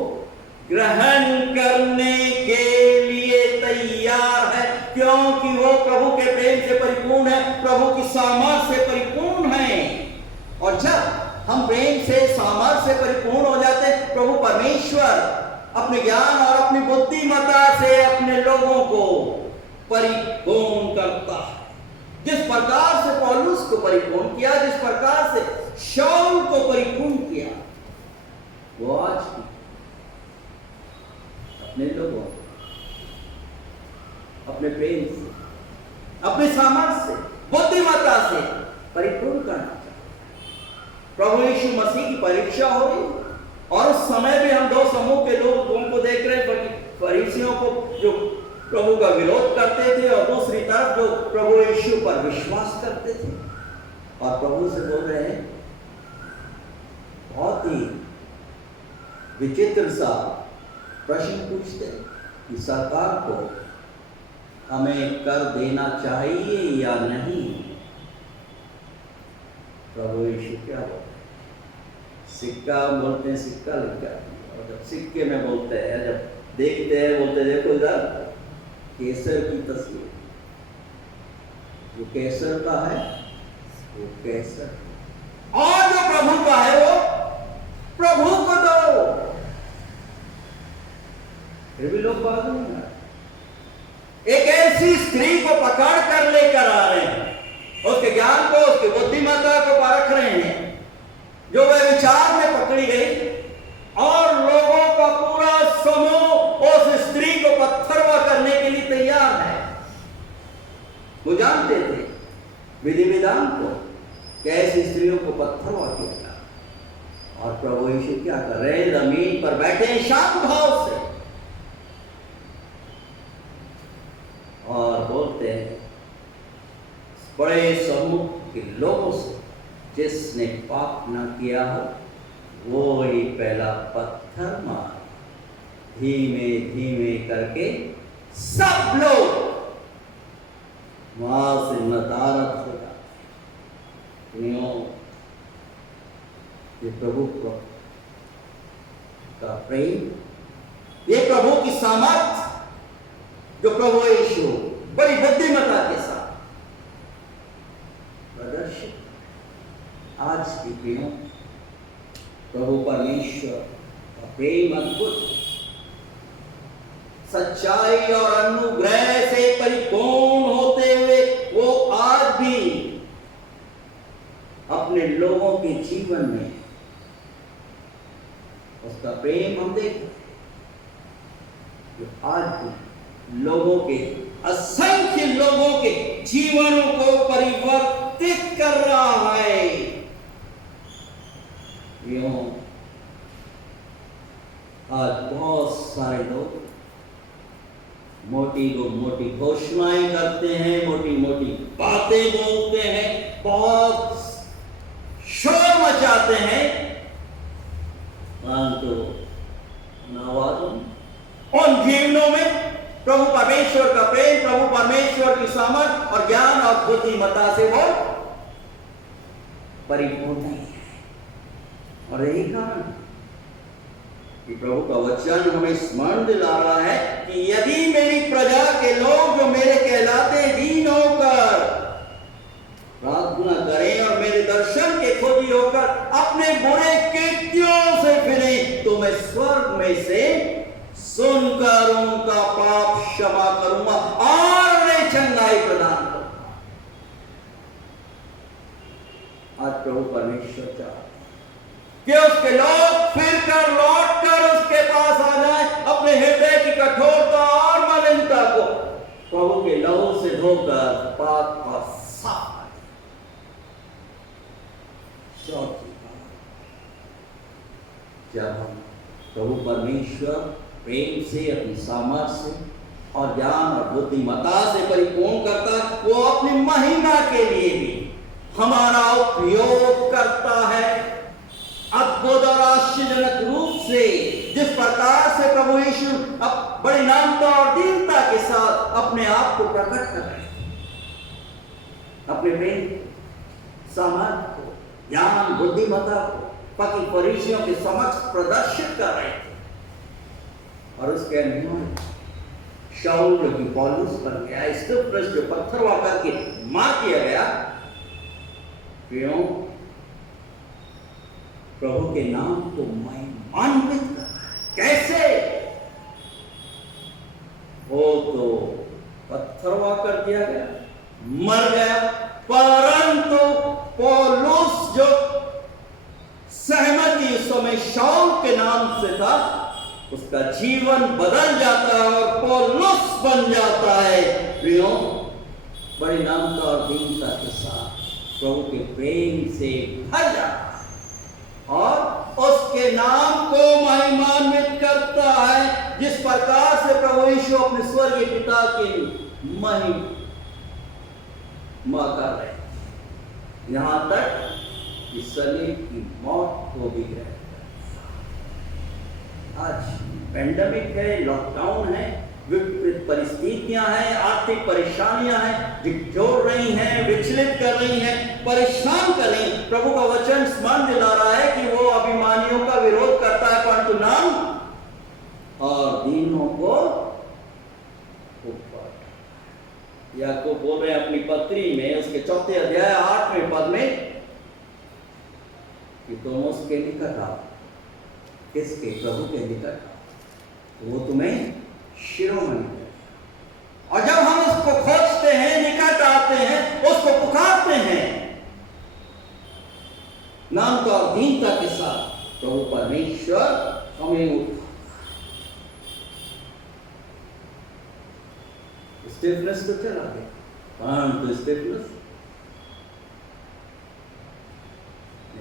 ग्रहण करने के लिए तैयार है, क्योंकि वो प्रभु के प्रेम से परिपूर्ण है, प्रभु की सामर्थ्य से परिपूर्ण है। और जब हम प्रेम से, सामर्थ्य से परिपूर्ण हो जाते हैं, प्रभु परमेश्वर अपने ज्ञान और अपनी बुद्धिमत्ता से अपने लोगों को परिपूर्ण करता है। जिस प्रकार से पौलुस को परिपूर्ण किया, जिस प्रकार से शाऊल को परिपूर्ण किया, वो आज भी अपने लोगों, अपने प्रेम से, अपने सामर्थ्य से, बुद्धिमत्ता से परिपूर्ण करना चाहते। प्रभु यीशु मसीह की परीक्षा हो रही, और उस समय भी हम दो समूह के लोगों को देख रहे हैं, फरीसियों को जो प्रभु का विरोध करते थे, और दूसरी तरफ जो प्रभु यीशु पर विश्वास करते थे। और प्रभु से बोल रहे हैं, बहुत ही विचित्र सा प्रश्न पूछते कि सरकार को हमें कर देना चाहिए या नहीं। प्रभु यीशु क्या बोलते हैं? सिक्का बोलते हैं, सिक्का लग जाता है। और जब सिक्के में बोलते हैं, जब देखते हैं, बोलते देखो इधर केसर की तस्वीर, जो केसर का है वो केसर, और जो प्रभु का है वो प्रभु को दो। फिर भी लोग बात नहीं आ रहे। एक ऐसी स्त्री को पकड़ कर लेकर आ रहे हैं, उसके ज्ञान को, उसकी बुद्धिमत्ता को परख रहे हैं, जो वह विचार में पकड़ी गई, और लोगों का पूरा समूह उस स्त्री को पत्थरवा करने के लिए तैयार है। वो जानते थे विधि विधान को, कैसे स्त्रियों को पत्थरवा किया जाए। और प्रभु यीशु क्या कर रहे हैं? जमीन पर बैठे हैं शांत भाव से, और बोलते हैं बड़े समूह के लोगों से, जिसने पाप न किया हो वो ही पहला पत्थर मार। धीमे धीमे करके सब लोग वहां से नदारद हो जाते। ये प्रभु का प्रेम, ये प्रभु की सामर्थ, जो प्रभु यीशु बड़ी बुद्धिमत्ता के साथ प्रदर्शित आज की दिनों प्रभु परमेश्वर और प्रेम अद्भुत है, सच्चाई और अनुग्रह से परिपूर्ण होते हुए वो आज भी अपने लोगों के जीवन में उसका प्रेम हम देखते हैं, जो आज भी लोगों के, असंख्य लोगों के जीवनों को परिवर्तित कर रहा है। यूं आज बहुत सारे लोग मोटी घोषणाएं करते हैं, मोटी बातें बोलते हैं, बहुत शोर मचाते हैं, परंतु उन जीवनों में प्रभु परमेश्वर का प्रेम, प्रभु परमेश्वर की सामर्थ और ज्ञान और बुद्धिमत्ता से वो परिपूर्ण नहीं है। और यही कारण कि प्रभु का वचन हमें स्मरण दिला रहा है कि यदि मेरी प्रजा के लोग जो मेरे कहलाते दीन होकर प्रार्थना करें और मेरे दर्शन के खोजी होकर अपने बुरे कृत्यों से फिरें, तो मैं स्वर्ग में से सुनकर उनका पाप क्षमा करूंगा और उन्हें चंगाई प्रदान करूंगा। आज प्रभु परमेश्वर चाहते कि उसके लोग फिर कर लौट कर उसके पास आ जाए, अपने हृदय की कठोरता और मलिनता को प्रभु के लहू से धोकर पाप का साफ जब हम प्रभु परमेश्वर प्रेम से, अपनी सामर्थ से और ज्ञान और बुद्धिमत्ता से परिपूर्ण करता, वो अपनी महिमा के लिए भी हमारा उपयोग करता है। अद्भुत और आश्चर्यजनक रूप से जिस प्रकार से प्रभु यीशु अब बड़ी नम्रता और दीनता के साथ अपने आप को प्रकट कर रहे हैं, अपने प्रेम, सामर्थ को, ज्ञान, बुद्धिमत्ता को पति फरीसियों के समक्ष प्रदर्शित कर रहे थे। और उसके अनुमान शाऊल जो कि पौलुस बन गया, स्तिफनस जो पत्थरवा करके मार दिया गया, क्यों? प्रभु के नाम को महिमान्वित कर। कैसे? वो तो पत्थरवा कर दिया गया, मर गया, परंतु पौलुस जो सहमति उस समय शाऊल के नाम से था, उसका जीवन बदल जाता है और पौलुस बन जाता है। प्रियो, बड़ी नम्रता और दीनता के साथ प्रभु के प्रेम से भर जाता है और उसके नाम को महिमान्वित करता है, जिस प्रकार से प्रभु यीशु अपने स्वर्गीय पिता की महिमा कर रहे हैं, यहां तक कि शरीर की मौत को भी है। आज पेंडेमिक है, लॉकडाउन है, विपरीत परिस्थितियां हैं, आर्थिक परेशानियां हैं, झिझोड़ रही हैं, विचलित कर रही हैं, परेशान कर रही हैं। प्रभु का वचन स्मरण दिला रहा है कि वो अभिमानियों का विरोध करता है, परंतु नाम और दीनों को ऊपर। याकूब बोल रहे हैं अपनी पत्री में, उसके 4 अध्याय 8वें पद में, कि तुम उसके निकट आओ। किसके? प्रभु के निकट आओ, वो तुम्हें शिरोमणि करेगा। और जब हम उसको खोजते हैं, निकट आते हैं, उसको पुकारते हैं नाम तो और दीनता के साथ, प्रभु परमेश्वर हमें उठाता। स्टिफनेस तो चला गया, परंतु स्टिफनेस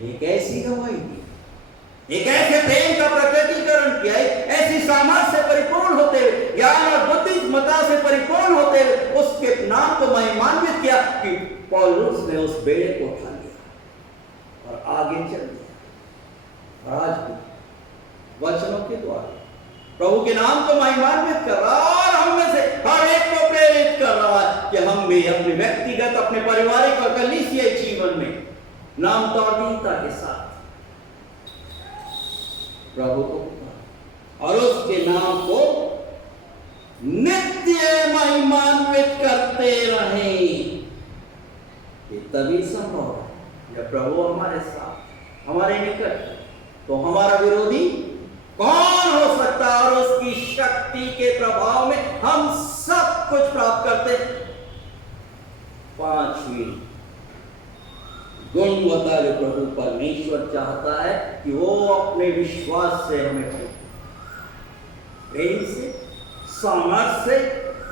एक ऐसी गवाही दी, एक ऐसे प्रेम का प्रकटीकरण किया, ऐसी सामर्थ से परिपूर्ण होते हुए, ज्ञान और बुद्धिमत्ता से परिपूर्ण होते हुए उसके नाम को महिमान्वित किया कि पौलुस ने उस बेड़े को उठा लिया और आगे चल दिया। और आज भी वचनों के द्वारा प्रभु के नाम को महिमान्वित कर रहा है और हम में से हर एक को प्रेरित कर रहा है कि हम भी अपने व्यक्तिगत, अपने पारिवारिक और कलीसियाई जीवन में नाम तो और दीनता के साथ प्रभु को और उसके नाम को नित्य महिमान्वित करते रहे। ये तभी संभव है जब प्रभु हमारे साथ, हमारे निकट, तो हमारा विरोधी कौन हो सकता है? और उसकी शक्ति के प्रभाव में हम सब कुछ प्राप्त करते। पांचवी गुणवत्ता जो प्रभु परमेश्वर चाहता है कि वो अपने विश्वास से हमें प्रेम से, सामर्थ्य से,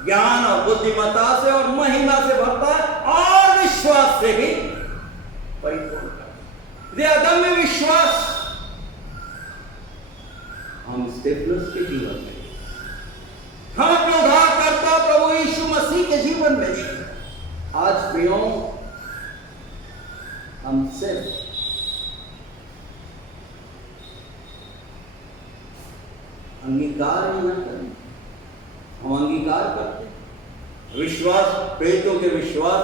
ज्ञान और बुद्धिमत्ता से और महिमा से भरता है और विश्वास से भी परिपूर्ण करता है। अदम्य विश्वास हम स्टेफनस के जीवन में, हम अपने उद्धारकर्ता प्रभु यीशु मसीह के जीवन में देखें। आज प्रियो, हम सिर्फ अंगीकार नहीं करें, हम अंगीकार करते, विश्वास, प्रेरितों के विश्वास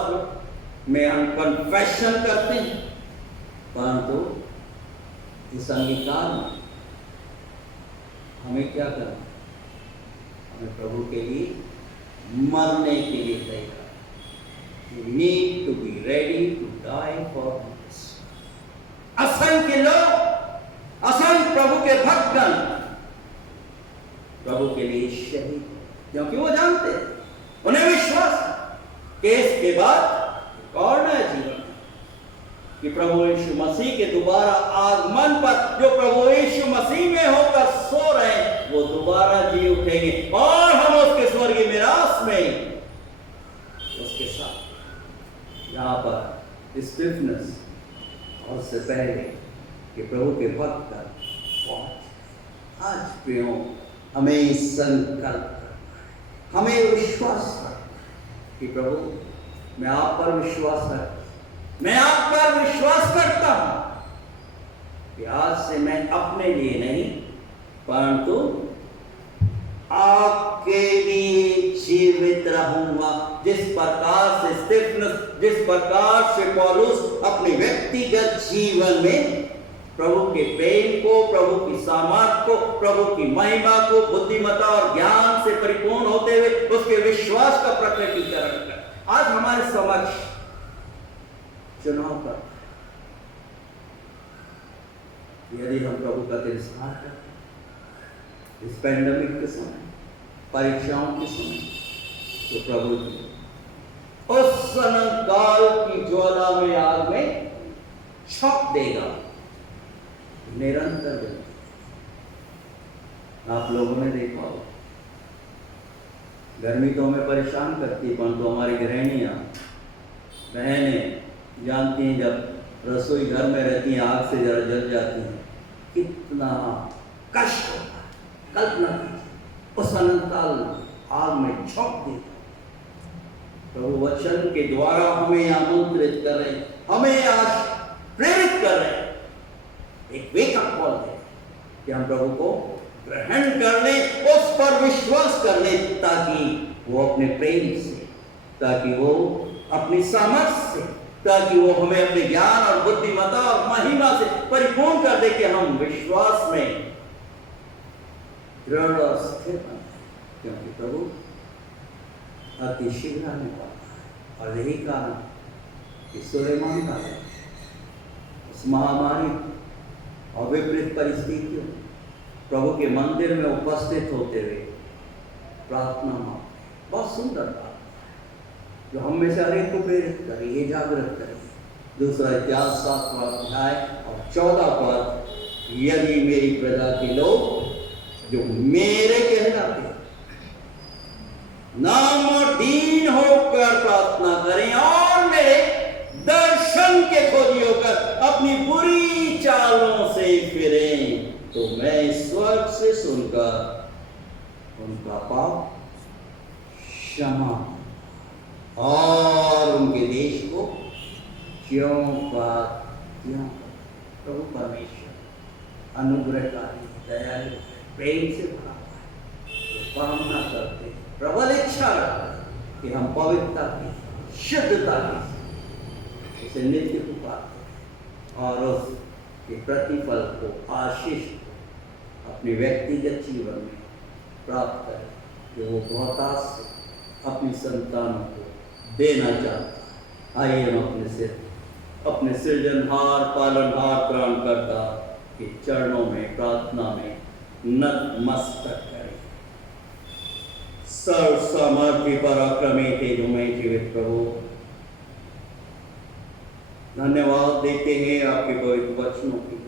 में हम कन्फेशन करते हैं, परंतु इस अंगीकार में हमें क्या करना? हमें प्रभु के लिए मरने के लिए तैयार। We need to be ready to die for this. असंख्य लोग, असंख्य प्रभु के भक्तगण प्रभु के लिए शहीद, क्योंकि वो जानते, उन्हें विश्वास कि इसके बाद और नया जीवन कि प्रभु यीशु मसीह के दोबारा आगमन पर जो प्रभु यीशु मसीह में होकर सो रहे हैं, वो दोबारा जी उठेंगे और हम उसके स्वर्गीय मिरास में उसके साथ यहाँ पर स्टिफनेस और उससे पहले कि प्रभु के भक्त का पहुंच। आज प्रियो, हमें संकल्प, हमें विश्वास कि प्रभु मैं आप पर विश्वास करता, मैं आप पर विश्वास करता हूं कि आज से मैं अपने लिए नहीं परंतु आपके लिए जीवित रहूंगा। जिस प्रकार से स्टिफनस, जिस प्रकार से पौलुस अपने व्यक्तिगत जीवन में प्रभु के प्रेम को, प्रभु की सामर्थ्य को, प्रभु की महिमा को, बुद्धिमत्ता और ज्ञान से परिपूर्ण होते हुए उसके विश्वास का प्रकटीकरण कर आज हमारे समक्ष चुनाव कर, यदि हम प्रभु का तिरस्कार करते इस पैंडेमिक के समय, परीक्षाओं के समय, तो प्रभु जी उस अनंत काल की ज्वाला में, आग में छौंक देगा। निरंतर जलती। आप लोगों ने देखा होगा, गर्मी तो हमें परेशान करती है, परंतु हमारी गृहिणियां, बहनें जानती हैं जब रसोई घर में रहती हैं, आग से जरा जल जाती हैं, कितना कष्ट होता है। कल्पना कीजिए, उस अनंतकाल आग में झोंक देता। प्रभु वचन के द्वारा हमें आमंत्रित कर रहे, हमें आज प्रेरित कर रहे, एक वेकअप कॉल है कि हम प्रभु को ग्रहण कर लें, उस पर विश्वास कर लें, ताकि वो अपने प्रेम से, ताकि वो अपनी सामर्थ्य से, ताकि वो हमें अपने ज्ञान और बुद्धिमत्ता और महिमा से परिपूर्ण कर दे कि हम विश्वास में दृढ़ और स्थिर बने। क्योंकि प्रभु अति शीघ्र आने वाला है। और यही कारण कि सुलेमान का उस महामारी और विपरीत परिस्थितियों प्रभु के मंदिर में उपस्थित होते हुए प्रार्थना में बहुत सुंदर बात जो हम में से हर एक को प्रेरित करे, ये जागृत करे। दूसरा इतिहास 7वां अध्याय और 14 पद, यदि मेरी प्रजा के लोग जो मेरे कहलाते नाम और दीन होकर प्रार्थना करें और मेरे दर्शन के खोजी होकर अपनी बुरी चालों से फिरें, तो मैं स्वर्ग से सुनकर उनका पाप क्षमा और उनके देश को ज्यों का त्यों। प्रभु परमेश्वर अनुग्रहकारी, दयालु, प्रेम से भरा हुआ है। वो कामना करते, प्रबल इच्छा रखते कि हम पवित्रता की, शुद्धता की उसे नित्य पुकारते और उसके प्रतिफल को, आशीष को अपने व्यक्तिगत जीवन में प्राप्त करें, कि वो बहुतायत से अपनी संतानों को देना चाहता। आइए हम अपने सृजनहार, पालनहार, प्राणकर्ता के चरणों में प्रार्थना में नतमस्तक करें। सर्व सामर्थ्य पराक्रमी तेजोमय जीवित प्रभु, धन्यवाद देते हैं आपके पवित्र वचनों की,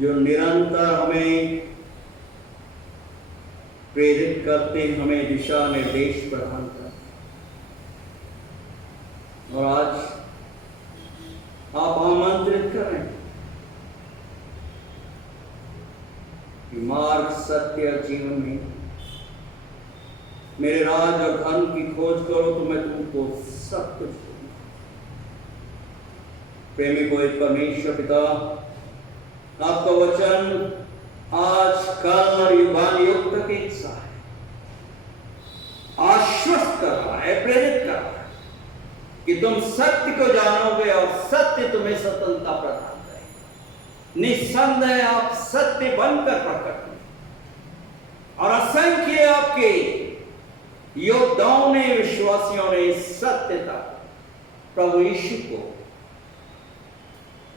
जो निरंतर हमें प्रेरित करते, हमें दिशा निर्देश प्रदान करते। और आज आप आमंत्रित करें कि मार्ग, सत्य और जीवन में मेरे राज और धन की खोज करो तो मैं तुमको सब कुछ दूंगा। प्रेमी को एक परमेश्वर पिता, आपका वचन आज, कल और युगानुयुग तक एक सा है, आश्वस्त कर रहा है, प्रेरित कर रहा है कि तुम सत्य को जानोगे और सत्य तुम्हें स्वतंत्रता प्रदान करेगा। निस्संदेह आप सत्य बनकर प्रकट हुए और असंख्य आपके योद्धाओं ने, विश्वासियों ने सत्यता प्रभु यीशु को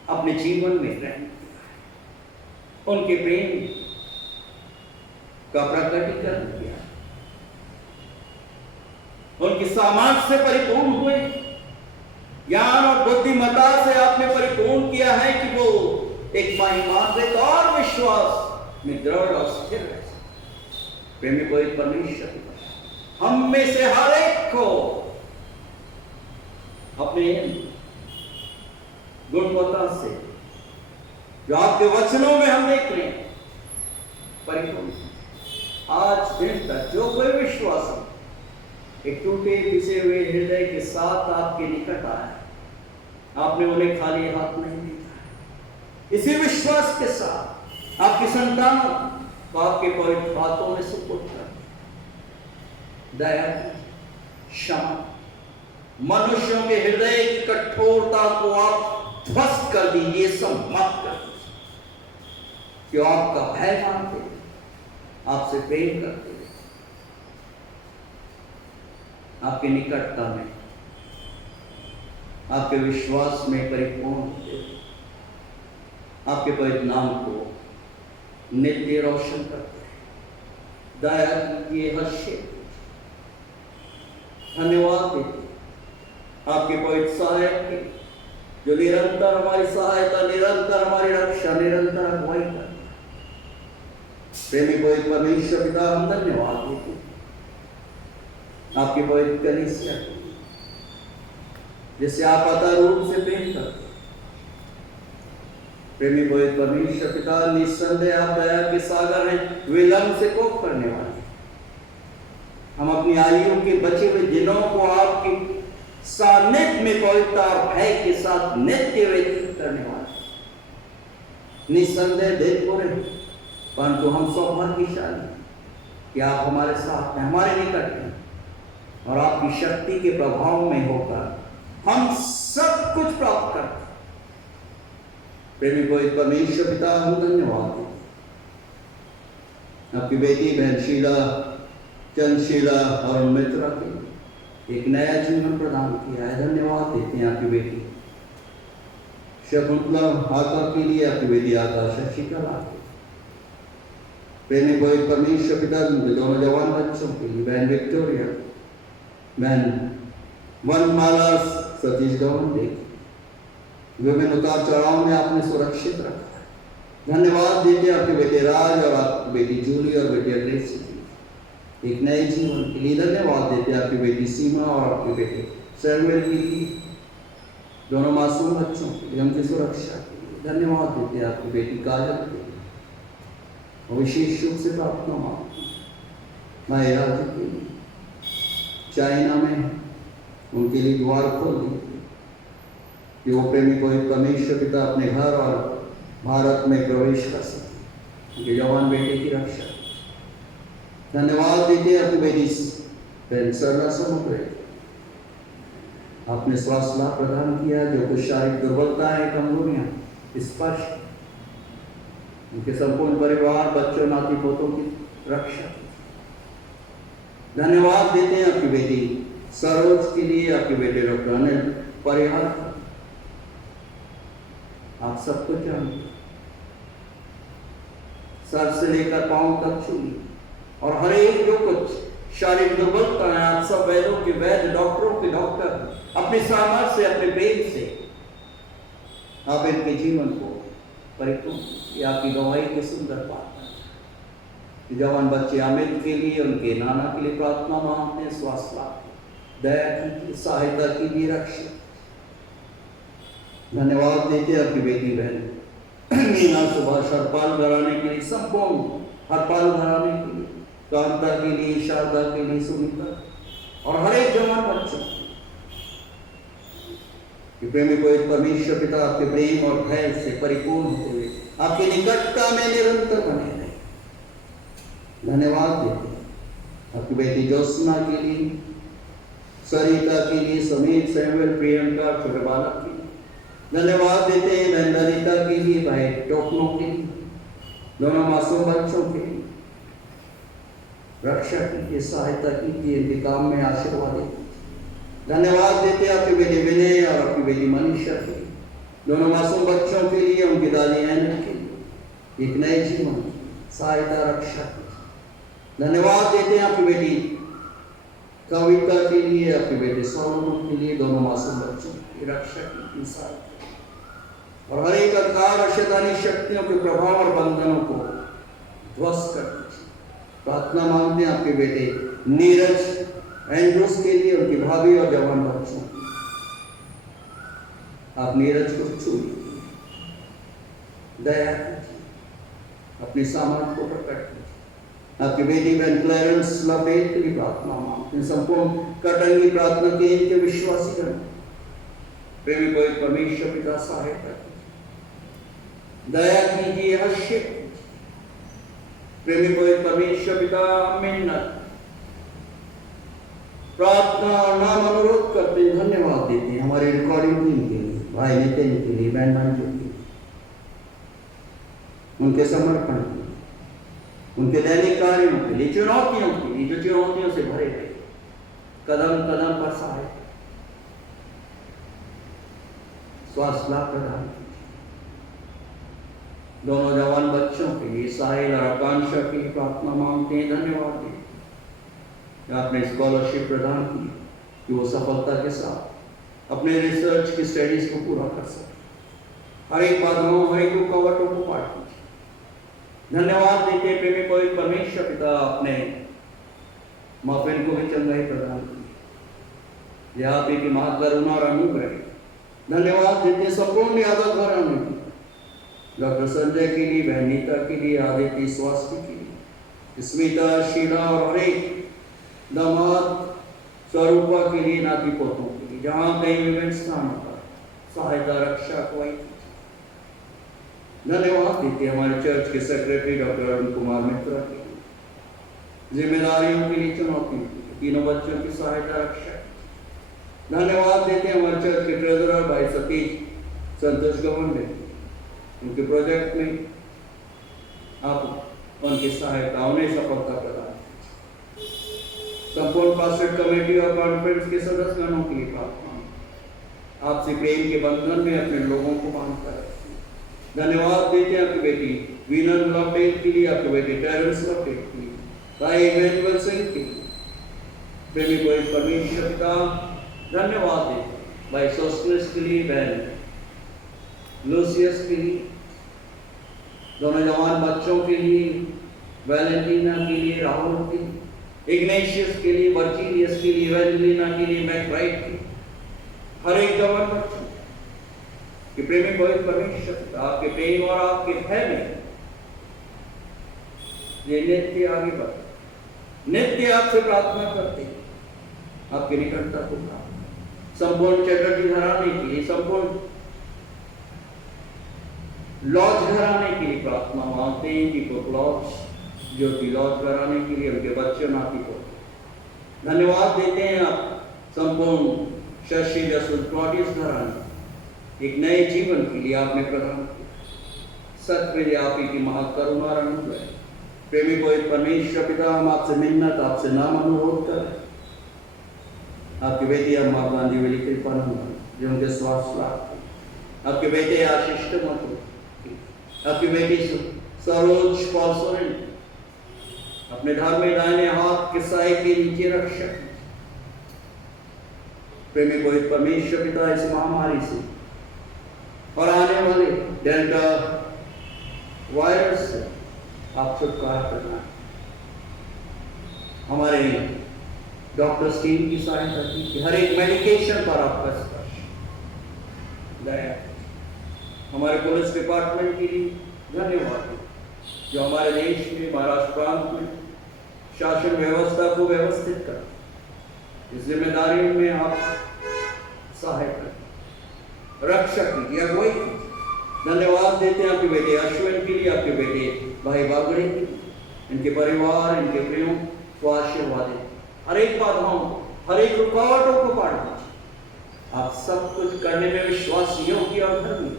अपने जीवन में ग्रहण किया, उनके प्रेम का प्रकटीकरण किया, उनकी सामर्थ से परिपूर्ण हुए, ज्ञान और बुद्धिमत्ता से आपने परिपूर्ण किया है कि वो एक महिमान्वित और विश्वास में दृढ़ और स्थिर रह सके। प्रेमी को एक परमेश्वर हम में से हर एक को अपने गुणवत्ता से, जो आपके वचनों में हम देख रहे हैं, परिपूर्ण आज दिन तक जो कोई विश्वास एक टूटे पिसे हुए हृदय के साथ आपके निकट आया, आपने उन्हें खाली हाथ नहीं दिया। इसी विश्वास के साथ आपकी संतानों को आपके पवित्र हाथों में सुपुर्द कर दया, क्षमा, मनुष्यों के हृदय की कठोरता को आप ध्वस्त कर दीजिए, सम्मत कर दीजिए, कि आपका भय मानते, आपसे प्रेम करते, आपके निकटता में, आपके विश्वास में परिपूर्ण होते, आपके पवित्र नाम को नित्य रोशन करते हैं। दया कीजिए, हर्षित, धन्यवाद देते आपके पवित्र सहायक के, जो निरंतर हमारी सहायता, निरंतर हमारी रक्षा, निरंतर अगुवाई करते। प्रेमी पवित्र परमेश्वर पिता, हम धन्यवाद देते आपकी पवित्र कलीसिया जिससे आप अतः रूप से प्रेम करते। प्रेमी पवित्र परमेश्वर पिता, निस्संदेह आप दया के सागर हैं, विलंब से कोप करने वाले। हम अपनी आयु के बचे हुए दिनों को आपके सानिध्य में पवित्रता और भय के साथ नित्य व्यतीत करने वाले। निस्संदेह दिन पूरे, परंतु हम सौभाग्यशाली कि आप हमारे साथ हैं, हमारे निकट हैं, और आपकी शक्ति के प्रभाव में होकर हम सब कुछ प्राप्त करते। प्रेमी पवित्र परमेश्वर पिता, हम धन्यवाद देते आपकी बेटी बहन शीला, चंद्रशीला और मित्रा के एक नया जीवन प्रदान किया है। धन्यवाद देते हैं आपकी बेटी शकुंतला आकर के लिए, आपकी बेटी आकाश शिखर, प्रेमी पवित्र परमेश्वर पिता, दोनों जवान बच्चों के लिए, बहन विक्टोरिया, बहन वनमाला, सतीश गौन देख विभिन्न उतार चढ़ाव में आपने सुरक्षित रखा है। धन्यवाद देते आपके बेटे राज और आपकी बेटी जूली और बेटी अग्रेस एक नए जीवन के लिए। धन्यवाद देते आपकी बेटी सीमा और आपके बेटे सैमुअल के लिए, दोनों मासूम बच्चों के लिए, उनकी सुरक्षा के लिए। धन्यवाद देते आपकी बेटी काजल के लिए, और विशेष रूप से प्रार्थना मायरा के लिए, चाइना में उनके लिए द्वार खोल दी कि वो प्रेमी पवित्र परमेश्वर पिता अपने घर और भारत में प्रवेश कर सके, उनके जवान बेटे की रक्षा। धन्यवाद देते आपकी बेटी बहन सरला समुद्र, आपने स्वास्थ्य लाभ प्रदान किया, जो कुछ शारीरिक दुर्बलता है, कमजोरियां, स्पर्श, उनके संपूर्ण परिवार, बच्चों, नाती पोतों की रक्षा। धन्यवाद देते हैं आपकी बेटी सरोज के लिए, आपके बेटे डॉक्टर अनिल परिहार, आप सब कुछ जानते, सर से लेकर पांव तक छूई और हर एक जो कुछ शारीरिक दुर्बलता है, आप सब वैद्यों के वैद्य, डॉक्टरों के डॉक्टर अपने सामर्थ्य से, अपने प्रेम से आप इनके जीवन को परिपूर्ण, ये आपकी गवाही की सुंदर बात है। जवान बच्चे अमित के लिए, उनके नाना के लिए प्रार्थना मांगते हैं, स्वास्थ्य लाभ, दया कीजिए, सहायता कीजिए, रक्षा। धन्यवाद देते हैं आपकी बेटी बहन मीना सुभाष हरपाल घराने के लिए, संपूर्ण हरपाल घराने के लिए, कांता के लिए, शारदा के लिए, सुनीता और हर एक जवान बच्चों कि प्रेमी पवित्र परमेश्वर पिता आपके प्रेम और भय से परिपूर्ण हुए आपकी निकटता में निरंतर बने रहे। धन्यवाद देते आपकी बेटी ज्योत्सना के लिए, सरिता के लिए, समीर, सैमुअल, प्रियंका, छोटे बालक के लिए धन्यवाद देते हैं। बहन ललिता के लिए, भाई टोकनों के लिए, दोनों मासूम बच्चों के लिए रक्षा कीजिए, सहायता कीजिए, इनके काम में आशीर्वाद दीजिए। धन्यवाद देते आपके बेटे विनय और आपकी बेटी मनीषा के लिए, दोनों मासूम बच्चों के लिए, उनकी दादी एनक के लिए एक नए जीवन सहायता, रक्षा कीजिए। धन्यवाद देते हैं आपकी बेटी कविता के लिए, आपके बेटे सौरभ के लिए, दोनों मासूम बच्चों की रक्षा कीजिए, सहायता और हर एक अंधकार और शैतानी शक्तियों के प्रभाव और बंधनों को ध्वस्त कर दीजिए। प्रार्थना मांगते हैं आपके बेटे नीरज एंड्रूस के लिए, उनकी भाभी और जवान बच्चों के लिए। आप नीरज को छूइए, दया कीजिए, अपनी सामर्थ्य को प्रकट कीजिए। आपकी बेटी बहन क्लैरेंस लवेट के लिए प्रार्थना मांगते हैं, संपूर्ण कटंगी प्रार्थना के इनके विश्वासी गण प्रेमी पवित्र परमेश्वर पिता सहायता कीजिए, दया कीजिए, हर्षित कीजिए। प्रेमी पवित्र परमेश्वर पिता मिन्नत प्रार्थना और नाम अनुरोध करते हैं, धन्यवाद देते हैं हमारे रिकॉर्डिंग टीम के लिए, भाई नितिन के लिए, बहन भांजों के लिए, उनके समर्पण के लिए, उनके दैनिक कार्यों के लिए, चुनौतियों के लिए जो चुनौतियों से भरे गए, कदम कदम पर सहायता, स्वास्थ्य लाभ प्रदान कीजिए। दोनों जवान बच्चों के लिए, साहिल और आकांक्षा के लिए प्रार्थना मांगते हैं, धन्यवाद देते हैं आपने स्कॉलरशिप प्रदान की कि वो सफलता के साथ अपने रिसर्च की स्टडीज को पूरा कर सके। हर एक बाधाओं, हर एक रुकावटों को पार कीजिए। धन्यवाद देते हैं प्रेमी पवित्र परमेश्वर पिता, आपने माफिन को भी चंगाई प्रदान की, यह आप की महा करुणा और अनुग्रह। धन्यवाद देते हैं संपूर्ण यादव घराने की, डॉक्टर संजय के लिए, बहन नीता के लिए, आदित्य स्वास्थ्य के लिए, स्मिता, शीला और हर एक दामाद स्वरूपा के लिए, नाती पोतों के लिए, जहां कई विभिन्न स्थानों पर सहायता, रक्षा को आई। धन्यवाद देते हमारे चर्च के सेक्रेटरी डॉक्टर अरुण कुमार मित्रा के लिए, जिम्मेदारियों के लिए, चुनौतियों के लिए, तीनों बच्चों की सहायता, रक्षा। धन्यवाद देते हमारे चर्च के ट्रेजरर भाई सतीश संतोष गवंडे, उनके प्रोजेक्ट में आप उनकी सहायता, उन्हें सफलता प्रदान। संपूर्ण पास्टर कमेटी और कॉन्फ्रेंस के सदस्यों के लिए प्रार्थना, आपसे प्रेम के बंधन में अपने लोगों को बांधकर रखें। धन्यवाद देते हैं आपकी बेटी वीनर लॉकडेल के लिए, आपके बेटे टेरेंस लॉकडेल के लिए, भाई इमैनुअल सिंह के लिए, प्रेमी पवित्र परमेश्वर पिता धन्यवाद देते भाई सोस्टनेस के लिए, बहन लूसियस के लिए, दोनों जवान बच्चों के लिए, वैलेंटीना के लिए, राहुल के लिए, इग्नेशियस के लिए, वर्जीलियस के लिए, एवेंजेलिना के लिए, मैकब्राइट के लिए, हर एक जवान बच्चों कि प्रेमी पवित्र परमेश्वर आपके प्रेम और आपके भय में ये नित्य आगे बढ़े, नित्य आपसे प्रार्थना करते हैं, आपके निकटता को प्राप्त। संपूर्ण चटर्जी घराने के लिए, संपूर्ण लॉज घराने के लिए प्रार्थना मांगते हैं, दीपक लॉज, ज्योति लॉज घराने के लिए, उनके बच्चों, नाती को धन्यवाद देते हैं। आप संपूर्ण शशि जसवंत क्लॉडियस घराने एक नए जीवन के लिए आपने प्रदान किया। सत्य आप ही की महाकरुणा और अनुग्रह। प्रेमी पवित्र परमेश्वर पिता, हम आपसे मिन्नत, आपसे नाम अनुरोध करें, आपकी बेटी अम्मा गांधी वाली कृपा जो उनके स्वास्थ्य लाभ, आपके बेटे आशीष मत, आपकी बेटी सरोज पॉलसोरेन अपने घर में दाहिने हाथ के साए के नीचे रक्षक। प्रेमी को परमेश्वर पिता इस महामारी से और आने वाले डेल्टा वायरस से आप छुटकारा करना। हमारे डॉक्टर्स टीम की सहायता की, हर एक मेडिकेशन पर आपका स्पर्श दया। हमारे पुलिस डिपार्टमेंट के लिए धन्यवाद जो हमारे देश में, महाराष्ट्र प्रांत में शासन व्यवस्था को व्यवस्थित कर इस जिम्मेदारी में आप सहायता रक्षक की अगुवाई की। धन्यवाद देते हैं आपके बेटे अश्विन के लिए, आपके बेटे भाई बागड़े के लिए, इनके परिवार, इनके प्रियों को आशीर्वाद दें। हर एक बाधाओं, हर एक रुकावटों को पार दीजिए। आप सब कुछ करने में विश्वास योग्य और धर्मी।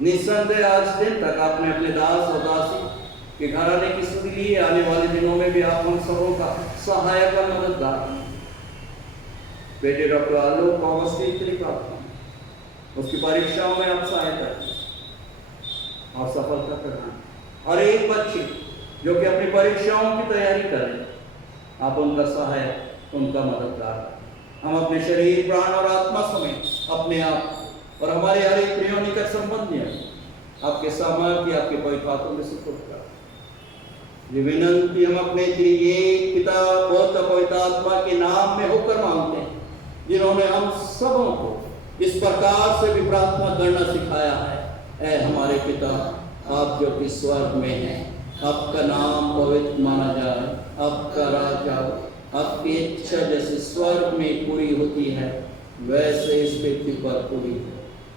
निस्संदेह आज दिन तक आपने अपने दास और दासी के घराने की सुधि ली। आने वाले दिनों में भी आप उन सबों का सहायक और मददगार। बेटे डॉक्टर आलोक को अवस्थित प्राप्त उसकी परीक्षाओं में आप सहायता और सफलता प्रदान। हर एक बच्चे जो कि अपनी परीक्षाओं की तैयारी करें, आप उनका सहायक, उनका मददगार। हम अपने शरीर, प्राण और आत्मा समेत अपने आप और हमारे हर एक प्रिय निकट संबंधियों आपके सामर्थ्य, आपके पवित्र हाथों में सुपुर्द कर। ये विनंती हम अपने एक पिता, पुत्र, पवित्र आत्मा के नाम में होकर मांगते हैं, जिन्होंने हम सबों को इस प्रकार से भी प्रार्थना करना सिखाया है। ऐ हमारे पिता, आप जो कि स्वर्ग में हैं, आपका नाम पवित्र माना जाए, आपका राज आए, आपकी इच्छा जैसे स्वर्ग में पूरी होती है वैसे इस पृथ्वी पर पूरी हो।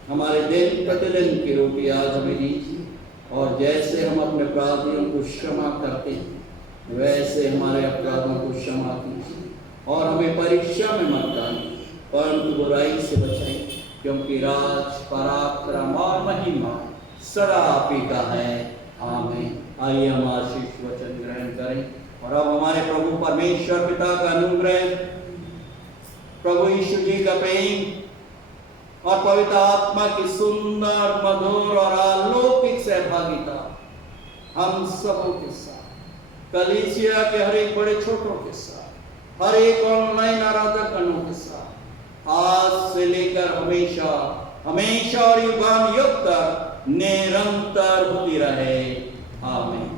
हमारे दिन प्रतिदिन की रोटी आज हमें दीजिए, और जैसे हम अपने अपराधियों को क्षमा करते हैं वैसे हमारे अपराधों को क्षमा कीजिए, और हमें परीक्षा में मत डालिए परंतु बुराई से बचाइए, क्योंकि राज, पराक्रम और महिमा सदा आप ही का है। आमीन। आइए हम आशीष वचन ग्रहण करें, और अब हमारे प्रभु परमेश्वर पिता का अनुग्रह, प्रभु यीशु जी का प्रेम और पवित्र आत्मा की सुंदर, मधुर और अलौकिक सहभागिता हम सबों के साथ, कलीसिया के हर एक बड़े छोटों के साथ, हर एक ऑनलाइन आराधक गणों के साथ आज से लेकर हमेशा हमेशा और युगान युग तक निरंतर होती रहे। आमीन।